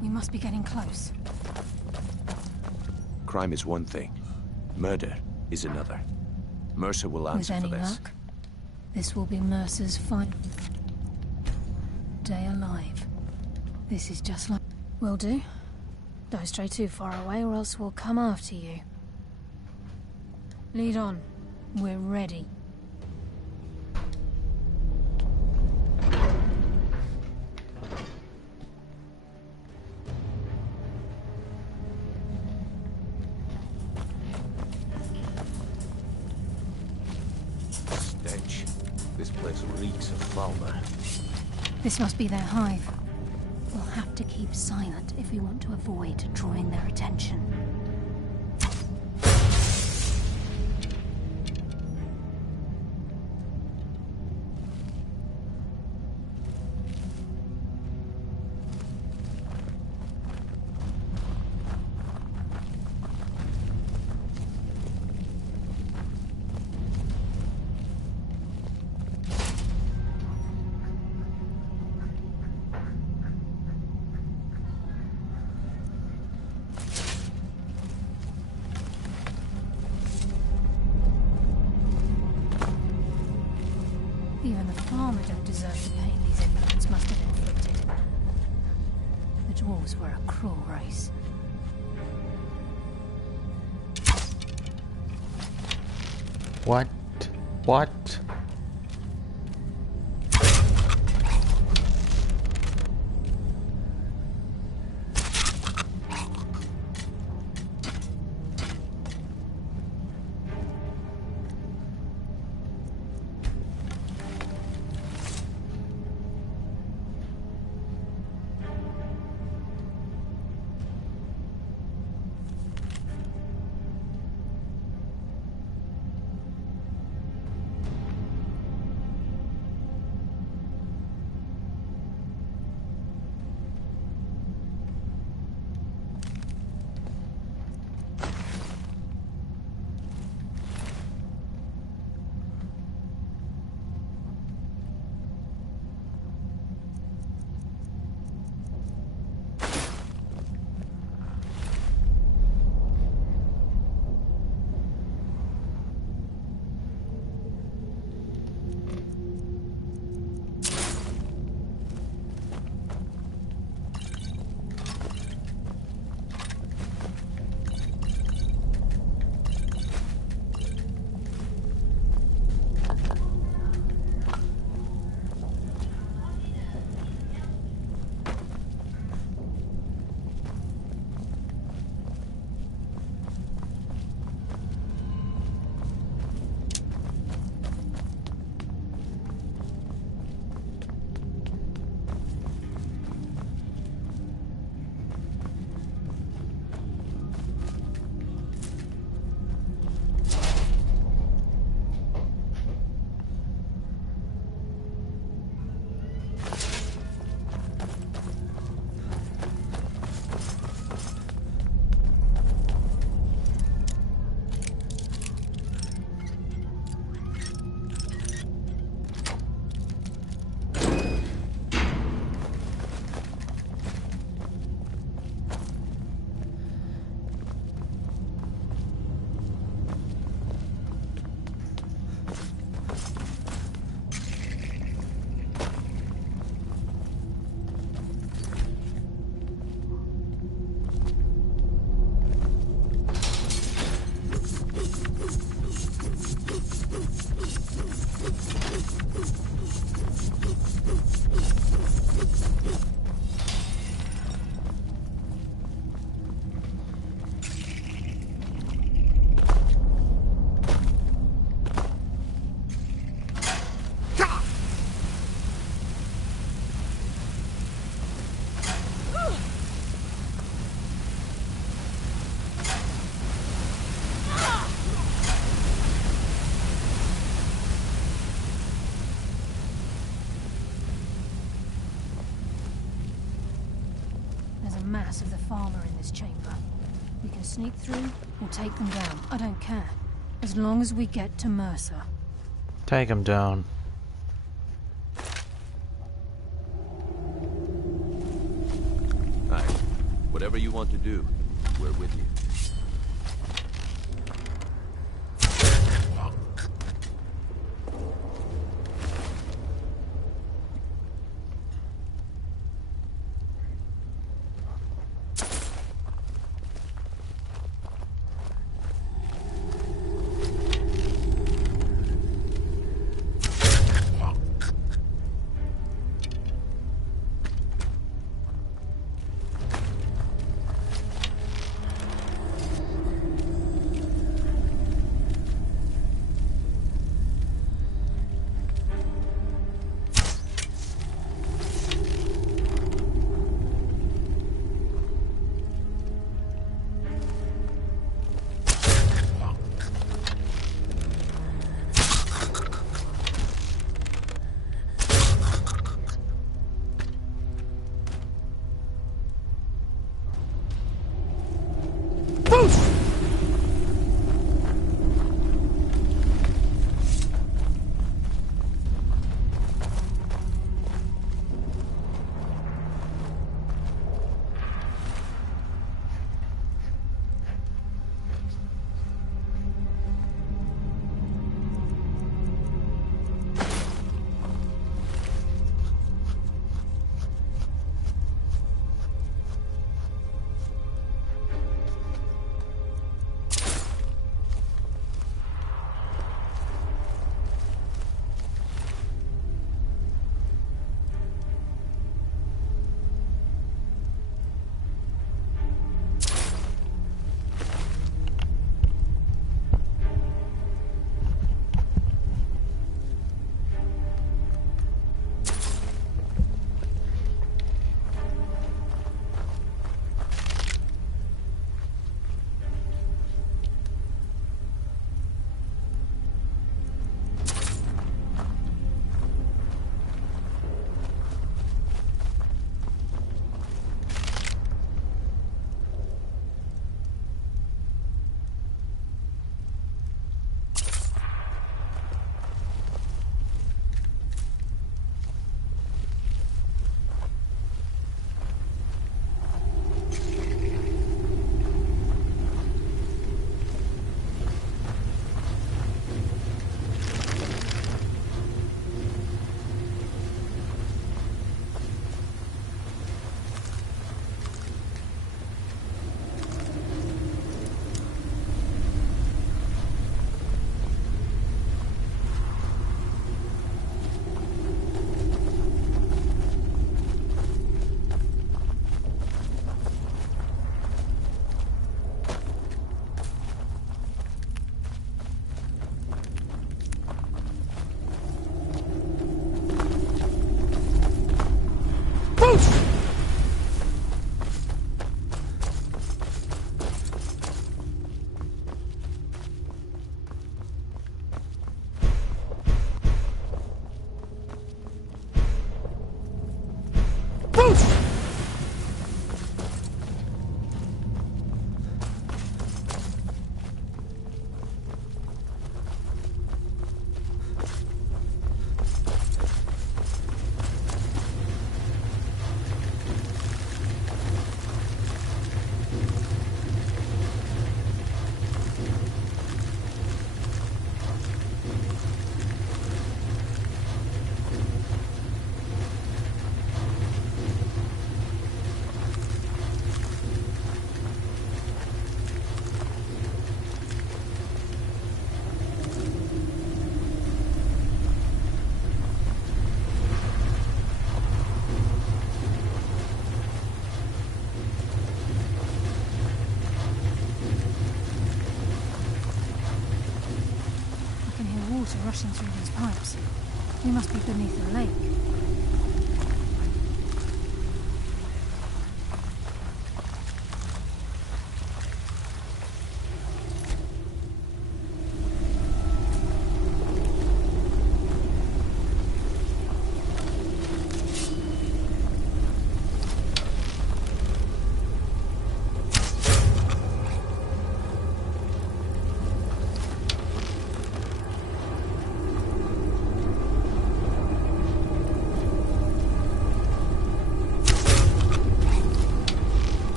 We must be getting close. Crime is one thing. Murder is another. Mercer will answer With for any this. luck, this will be Mercer's final day alive. This is just like... Will do. Don't stray too far away or else we'll come after you. Lead on. We're ready. Stench. This place reeks of foulness. This must be their hive. We'll have to keep silent if we want to avoid drawing their attention. Even the farmer don't deserve the pain these infants must have inflicted. The dwarves were a cruel race. What? What? mass of the farmer in this chamber. We can sneak through or take them down. I don't care. As long as we get to Mercer. Take him down. Aye. Whatever you want to do, we're with you. Rushing through these pipes. We must be beneath the lake.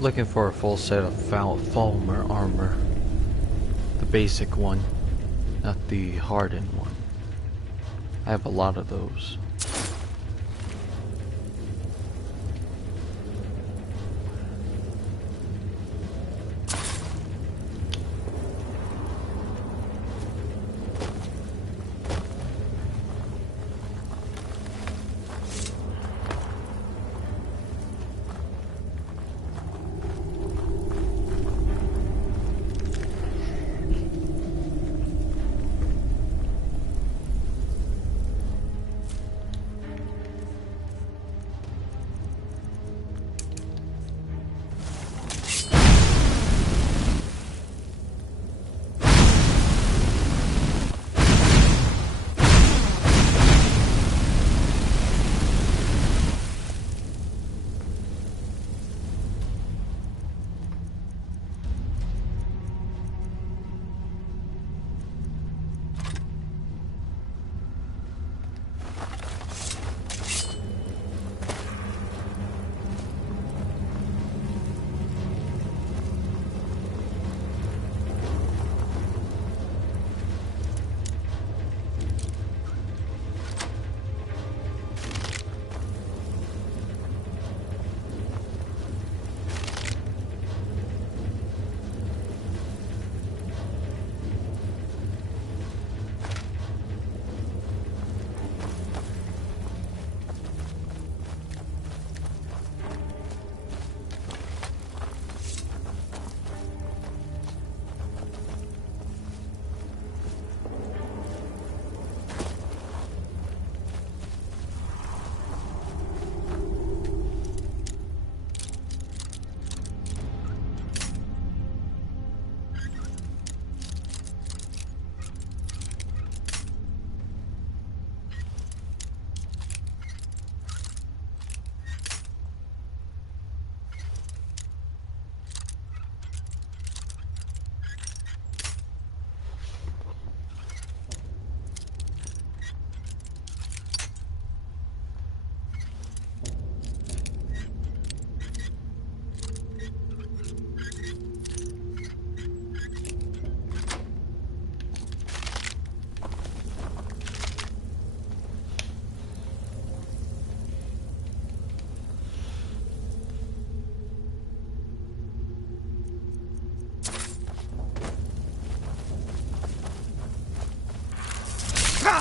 looking for a full set of Falmer armor. The basic one, not the hardened one. I have a lot of those.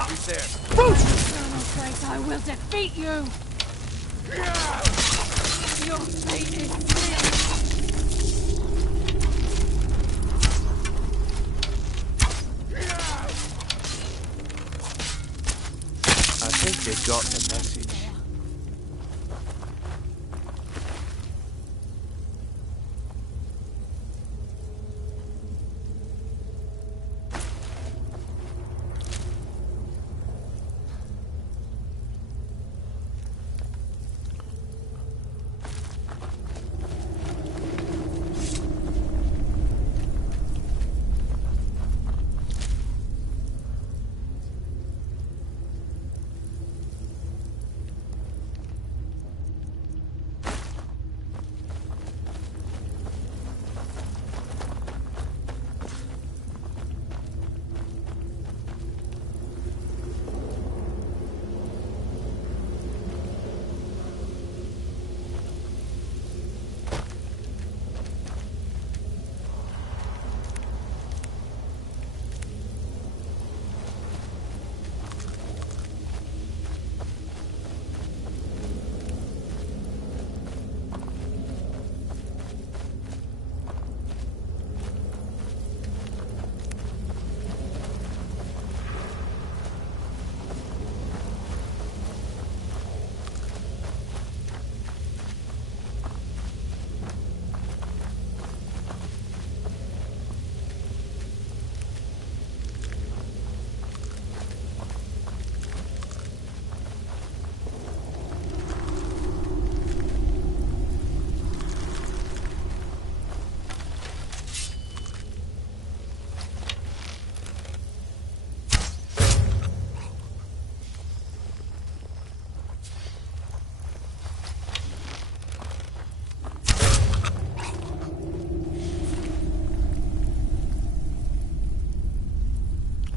He's there. Eternal grace, I will defeat you! Your fate is sealed! I think they got the message.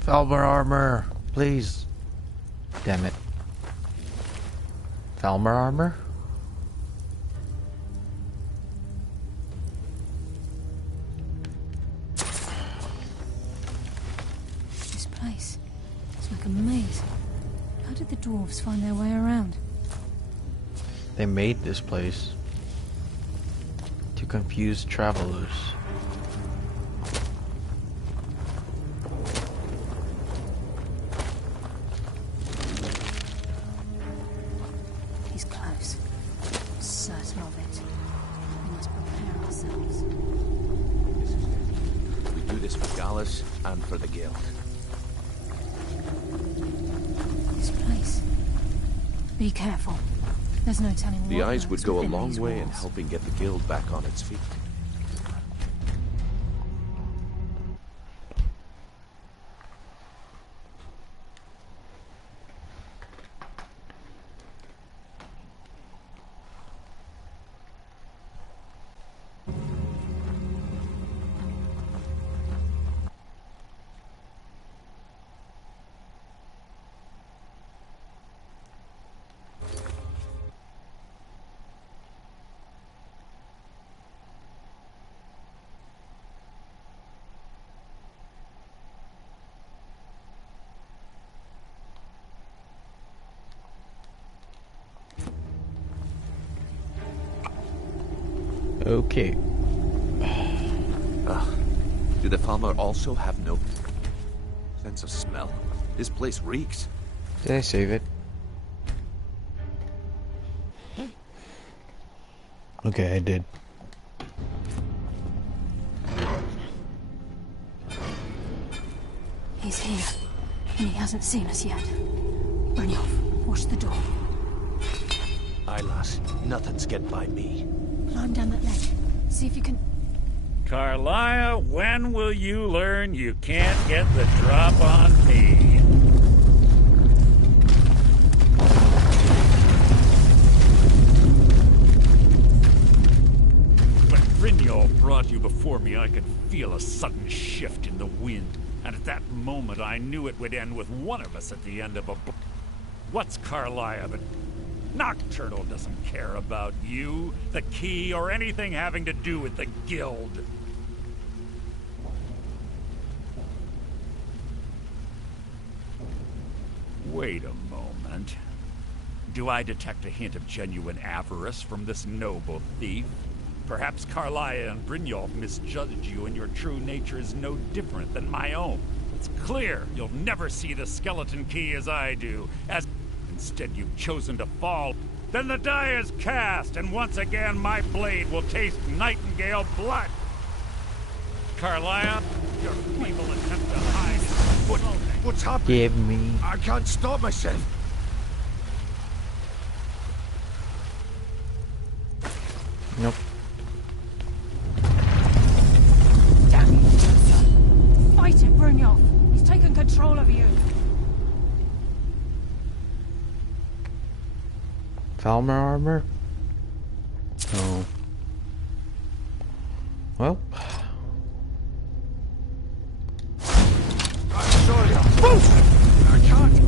Falmer armor, please. Damn it. Falmer armor? This place. It's like a maze. How did the dwarves find their way around? They made this place to confuse travelers. He's close. I'm certain of it. We must prepare ourselves. This is it. We do this for Gallus and for the Guild. This place. Be careful. There's no telling The what eyes would lurks go a within long these way in walls. helping get the Guild back on its feet. Okay. Do the Falmer also have no sense of smell? This place reeks. Did I save it? Okay, I did. He's here, and he hasn't seen us yet. Brynjolf, watch the door. Aye, lass. Nothing's getting by me. Climb down that ledge. See if you can... Carlia, when will you learn you can't get the drop on me? When Brynjolf brought you before me, I could feel a sudden shift in the wind. And at that moment, I knew it would end with one of us at the end of a... What's Carlia but... Nocturnal doesn't care about you, the key, or anything having to do with the Guild. Wait a moment. Do I detect a hint of genuine avarice from this noble thief? Perhaps Carlia and Brynjolf misjudged you and your true nature is no different than my own. It's clear you'll never see the skeleton key as I do, as instead you've chosen to fall. Then the die is cast, and once again my blade will taste nightingale blood. Carlia, your feeble attempt to hide is What's happening? Give me. I can't stop myself. Nope. Damn you! Fight him, Brynjolf! He's taken control of you! Falmer armor? Oh. Well. I'm sorry. I can't.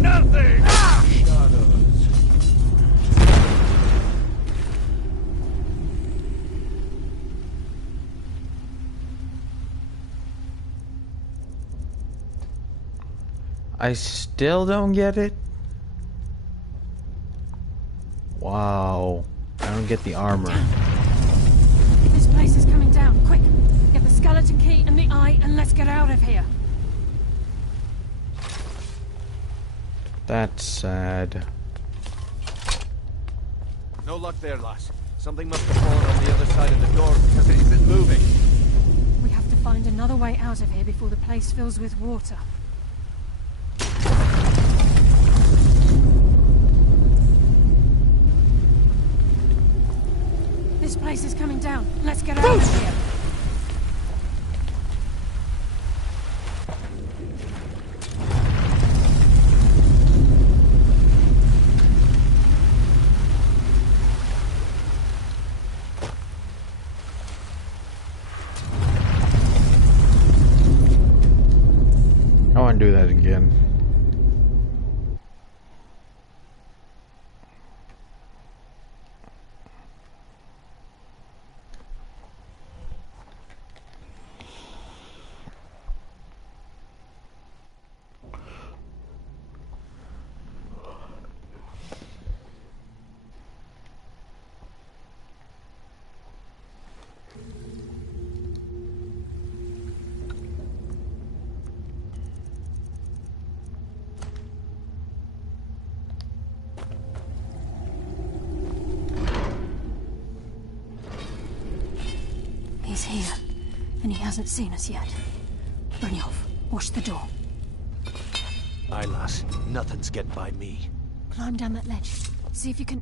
nothing! I still don't get it. Wow. I don't get the armor. This place is coming down. Quick! Get the skeleton key and the eye and let's get out of here. That's sad. No luck there, lass. Something must have fallen on the other side of the door because it isn't moving. We have to find another way out of here before the place fills with water. This place is coming down. Let's get out of here. want to do that again. He's here, and he hasn't seen us yet. Brynjolf, watch the door. Aye, lass. Nothing's getting by me. Climb down that ledge. See if you can...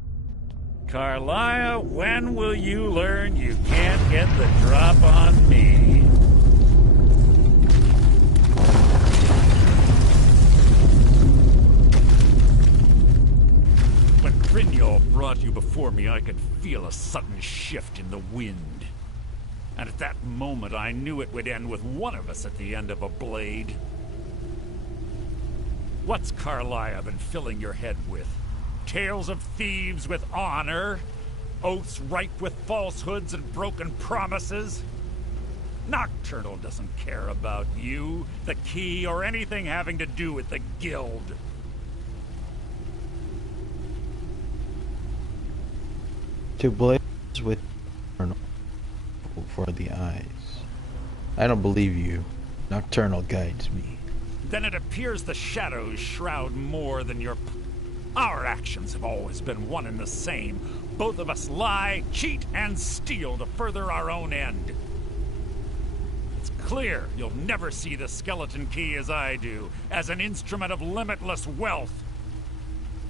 Carlia, when will you learn you can't get the drop on me? When Brynjolf brought you before me, I could feel a sudden shift in the wind. And at that moment, I knew it would end with one of us at the end of a blade. What's Carlia been filling your head with? Tales of thieves with honor? Oaths ripe with falsehoods and broken promises? Nocturnal doesn't care about you, the key, or anything having to do with the guild. Two blades with for the eyes. I don't believe you. Nocturnal guides me. Then it appears the shadows shroud more than your... Our actions have always been one and the same. Both of us lie, cheat, and steal to further our own end. It's clear you'll never see the skeleton key as I do, as an instrument of limitless wealth.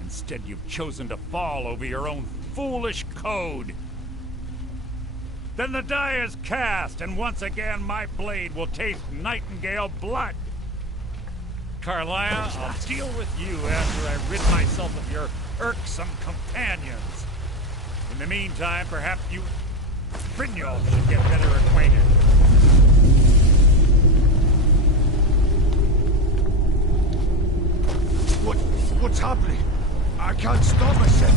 Instead, you've chosen to fall over your own foolish code. Then the die is cast, and once again my blade will taste nightingale blood. Carlia, I'll deal with you after I rid myself of your irksome companions. In the meantime, perhaps you... Brynjolf should get better acquainted. What's happening? I can't stop myself.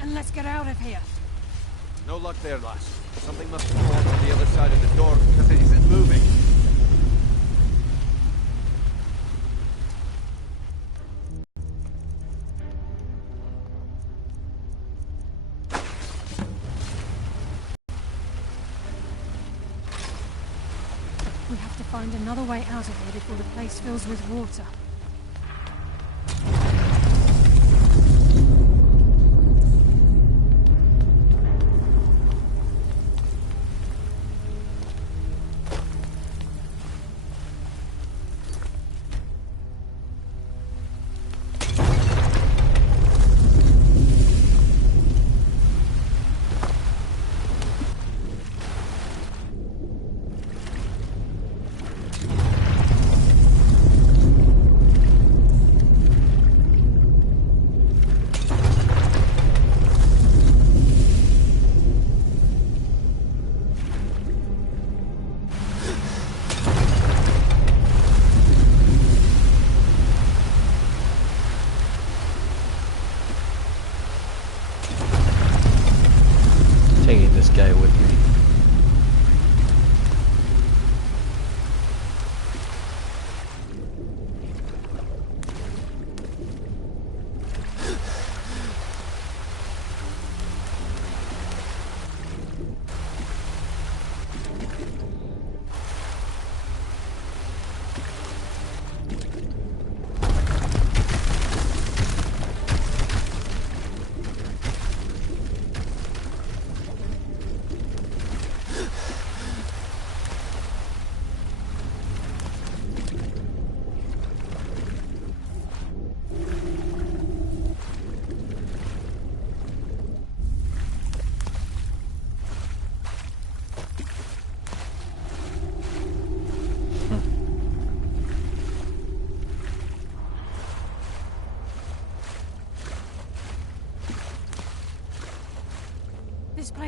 And let's get out of here. No luck there, lass. Something must have fallen on the other side of the door because it isn't moving. We have to find another way out of here before the place fills with water. Taking this guy with me.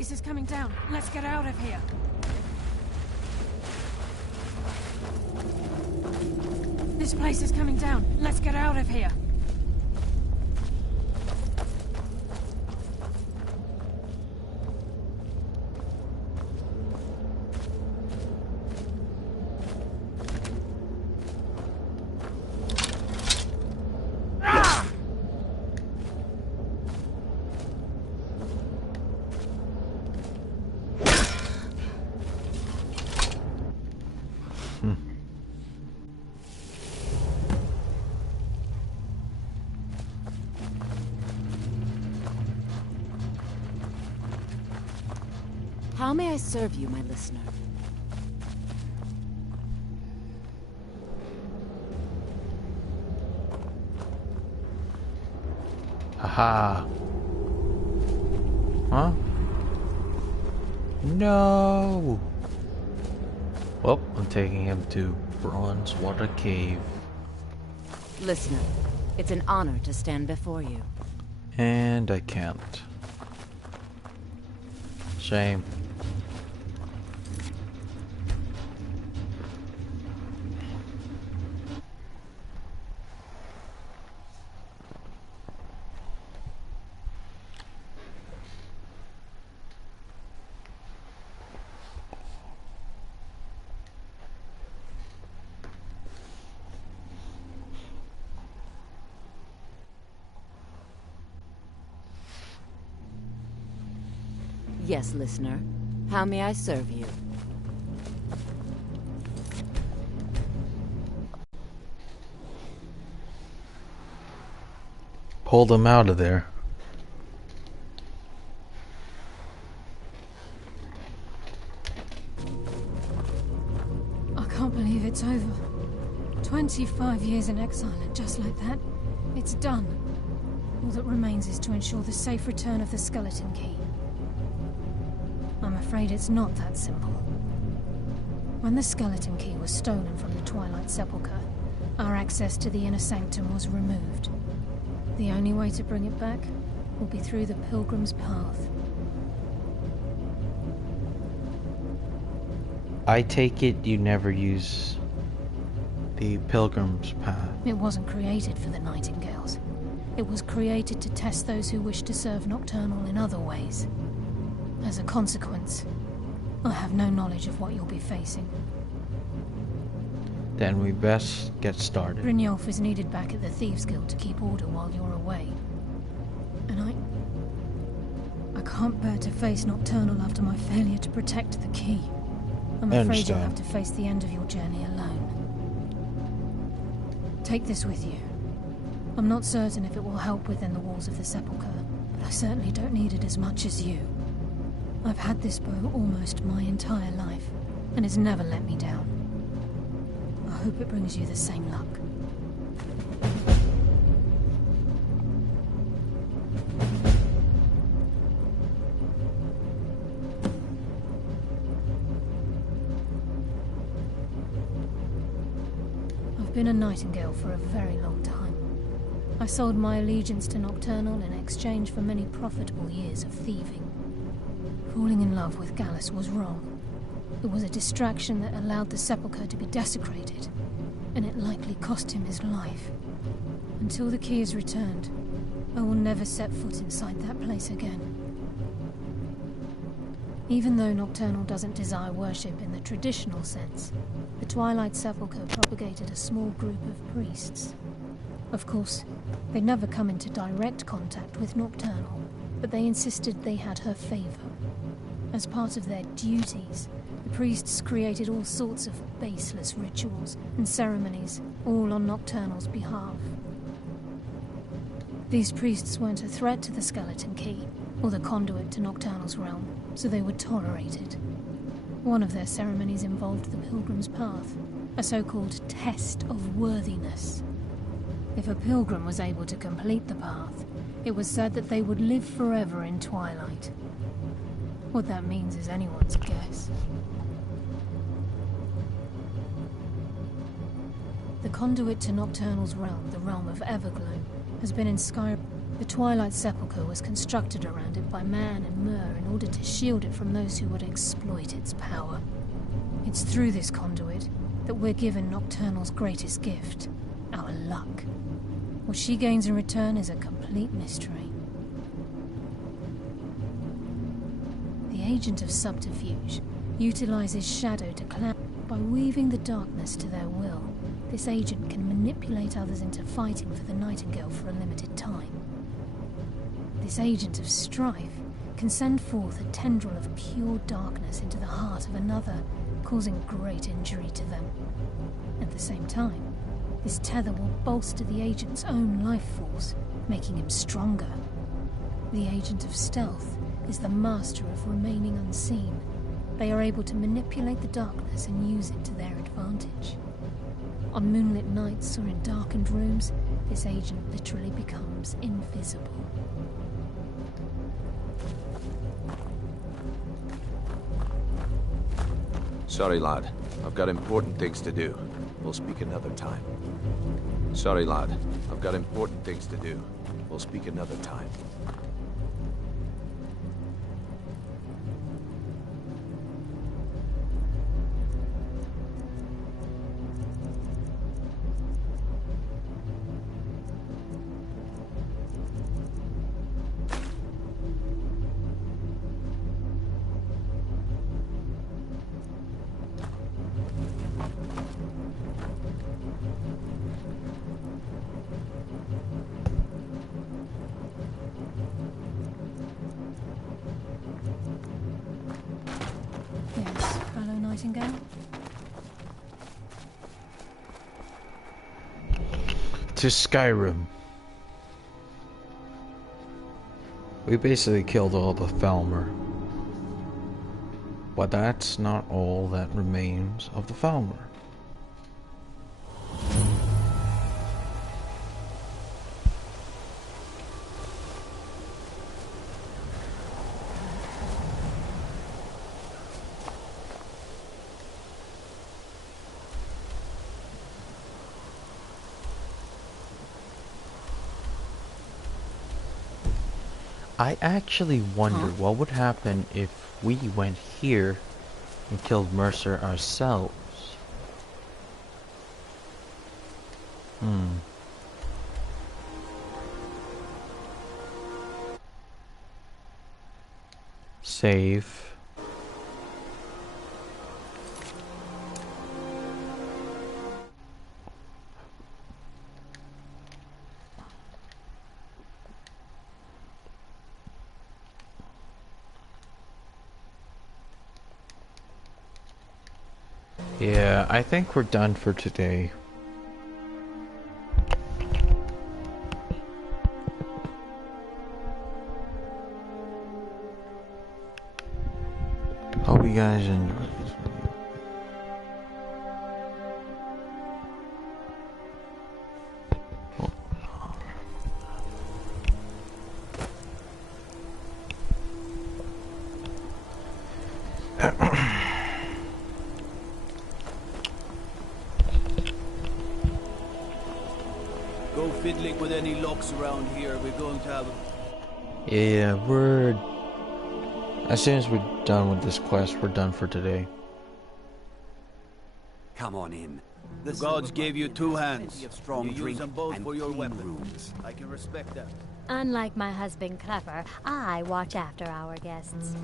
place is coming down. Let's get out of here. This place is coming down. Let's get out of here. How may I serve you, my listener? Haha. Huh? No! Well, I'm taking him to Bronzewater Cave. Listener, it's an honor to stand before you. And I can't. Shame. Yes, listener. How may I serve you? Pull them out of there. I can't believe it's over. 25 years in exile, and just like that, it's done. All that remains is to ensure the safe return of the skeleton key. I'm afraid it's not that simple. When the skeleton key was stolen from the Twilight Sepulchre, our access to the inner sanctum was removed. The only way to bring it back will be through the Pilgrim's Path. I take it you never use the Pilgrim's Path. It wasn't created for the Nightingales. It was created to test those who wish to serve Nocturnal in other ways. As a consequence, I have no knowledge of what you'll be facing. Then we best get started. Brynjolf is needed back at the Thieves Guild to keep order while you're away. And I can't bear to face Nocturnal after my failure to protect the key. I'm afraid you'll have to face the end of your journey alone. Take this with you. I'm not certain if it will help within the walls of the Sepulchre, but I certainly don't need it as much as you. I've had this bow almost my entire life, and it's never let me down. I hope it brings you the same luck. I've been a Nightingale for a very long time. I sold my allegiance to Nocturnal in exchange for many profitable years of thieving. Falling in love with Gallus was wrong. It was a distraction that allowed the Sepulchre to be desecrated, and it likely cost him his life. Until the key is returned, I will never set foot inside that place again. Even though Nocturnal doesn't desire worship in the traditional sense, the Twilight Sepulchre propagated a small group of priests. Of course, they never come into direct contact with Nocturnal, but they insisted they had her favor. As part of their duties, the priests created all sorts of baseless rituals and ceremonies, all on Nocturnal's behalf. These priests weren't a threat to the Skeleton Key, or the conduit to Nocturnal's realm, so they were tolerated. One of their ceremonies involved the Pilgrim's Path, a so-called test of worthiness. If a pilgrim was able to complete the path, it was said that they would live forever in Twilight. What that means is anyone's guess. The conduit to Nocturnal's realm, the realm of Everglow, has been in Skyrim. The Twilight Sepulchre was constructed around it by Man and Mer in order to shield it from those who would exploit its power. It's through this conduit that we're given Nocturnal's greatest gift, our luck. What she gains in return is a complete mystery. The agent of subterfuge utilizes shadow to cloud. By weaving the darkness to their will, this agent can manipulate others into fighting for the Nightingale for a limited time. This agent of strife can send forth a tendril of pure darkness into the heart of another, causing great injury to them. At the same time, this tether will bolster the agent's own life force, making him stronger. The agent of stealth is the master of remaining unseen. They are able to manipulate the darkness and use it to their advantage. On moonlit nights or in darkened rooms, this agent literally becomes invisible. Sorry, lad. I've got important things to do. We'll speak another time. Sorry, lad. I've got important things to do. We'll speak another time. To Skyrim. We basically killed all the Falmer. But that's not all that remains of the Falmer. I actually wonder what would happen if we went here and killed Mercer ourselves. Save. Yeah, I think we're done for today. Hope you guys enjoyed this video. Go fiddling with any locks around here. We're going to have Yeah, as soon as we're done with this quest, we're done for today. Come on in. The gods gave you two hands. Strong You use drink them both and for your clean weapons. rooms. I can respect that. Unlike my husband Clever, I watch after our guests.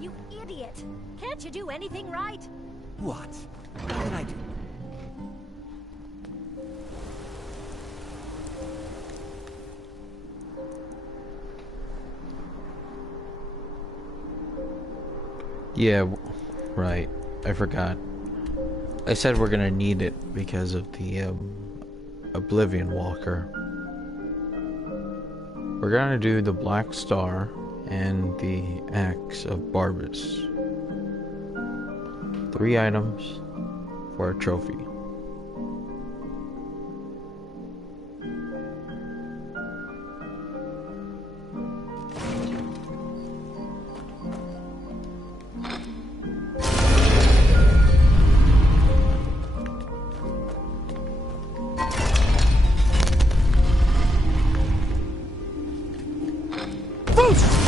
You idiot! Can't you do anything right? What? What can I do? Yeah, right. I forgot. I said we're gonna need it because of the Oblivion Walker. We're gonna do the Black Star and the Axe of Barbas. 3 items for a trophy. Boost!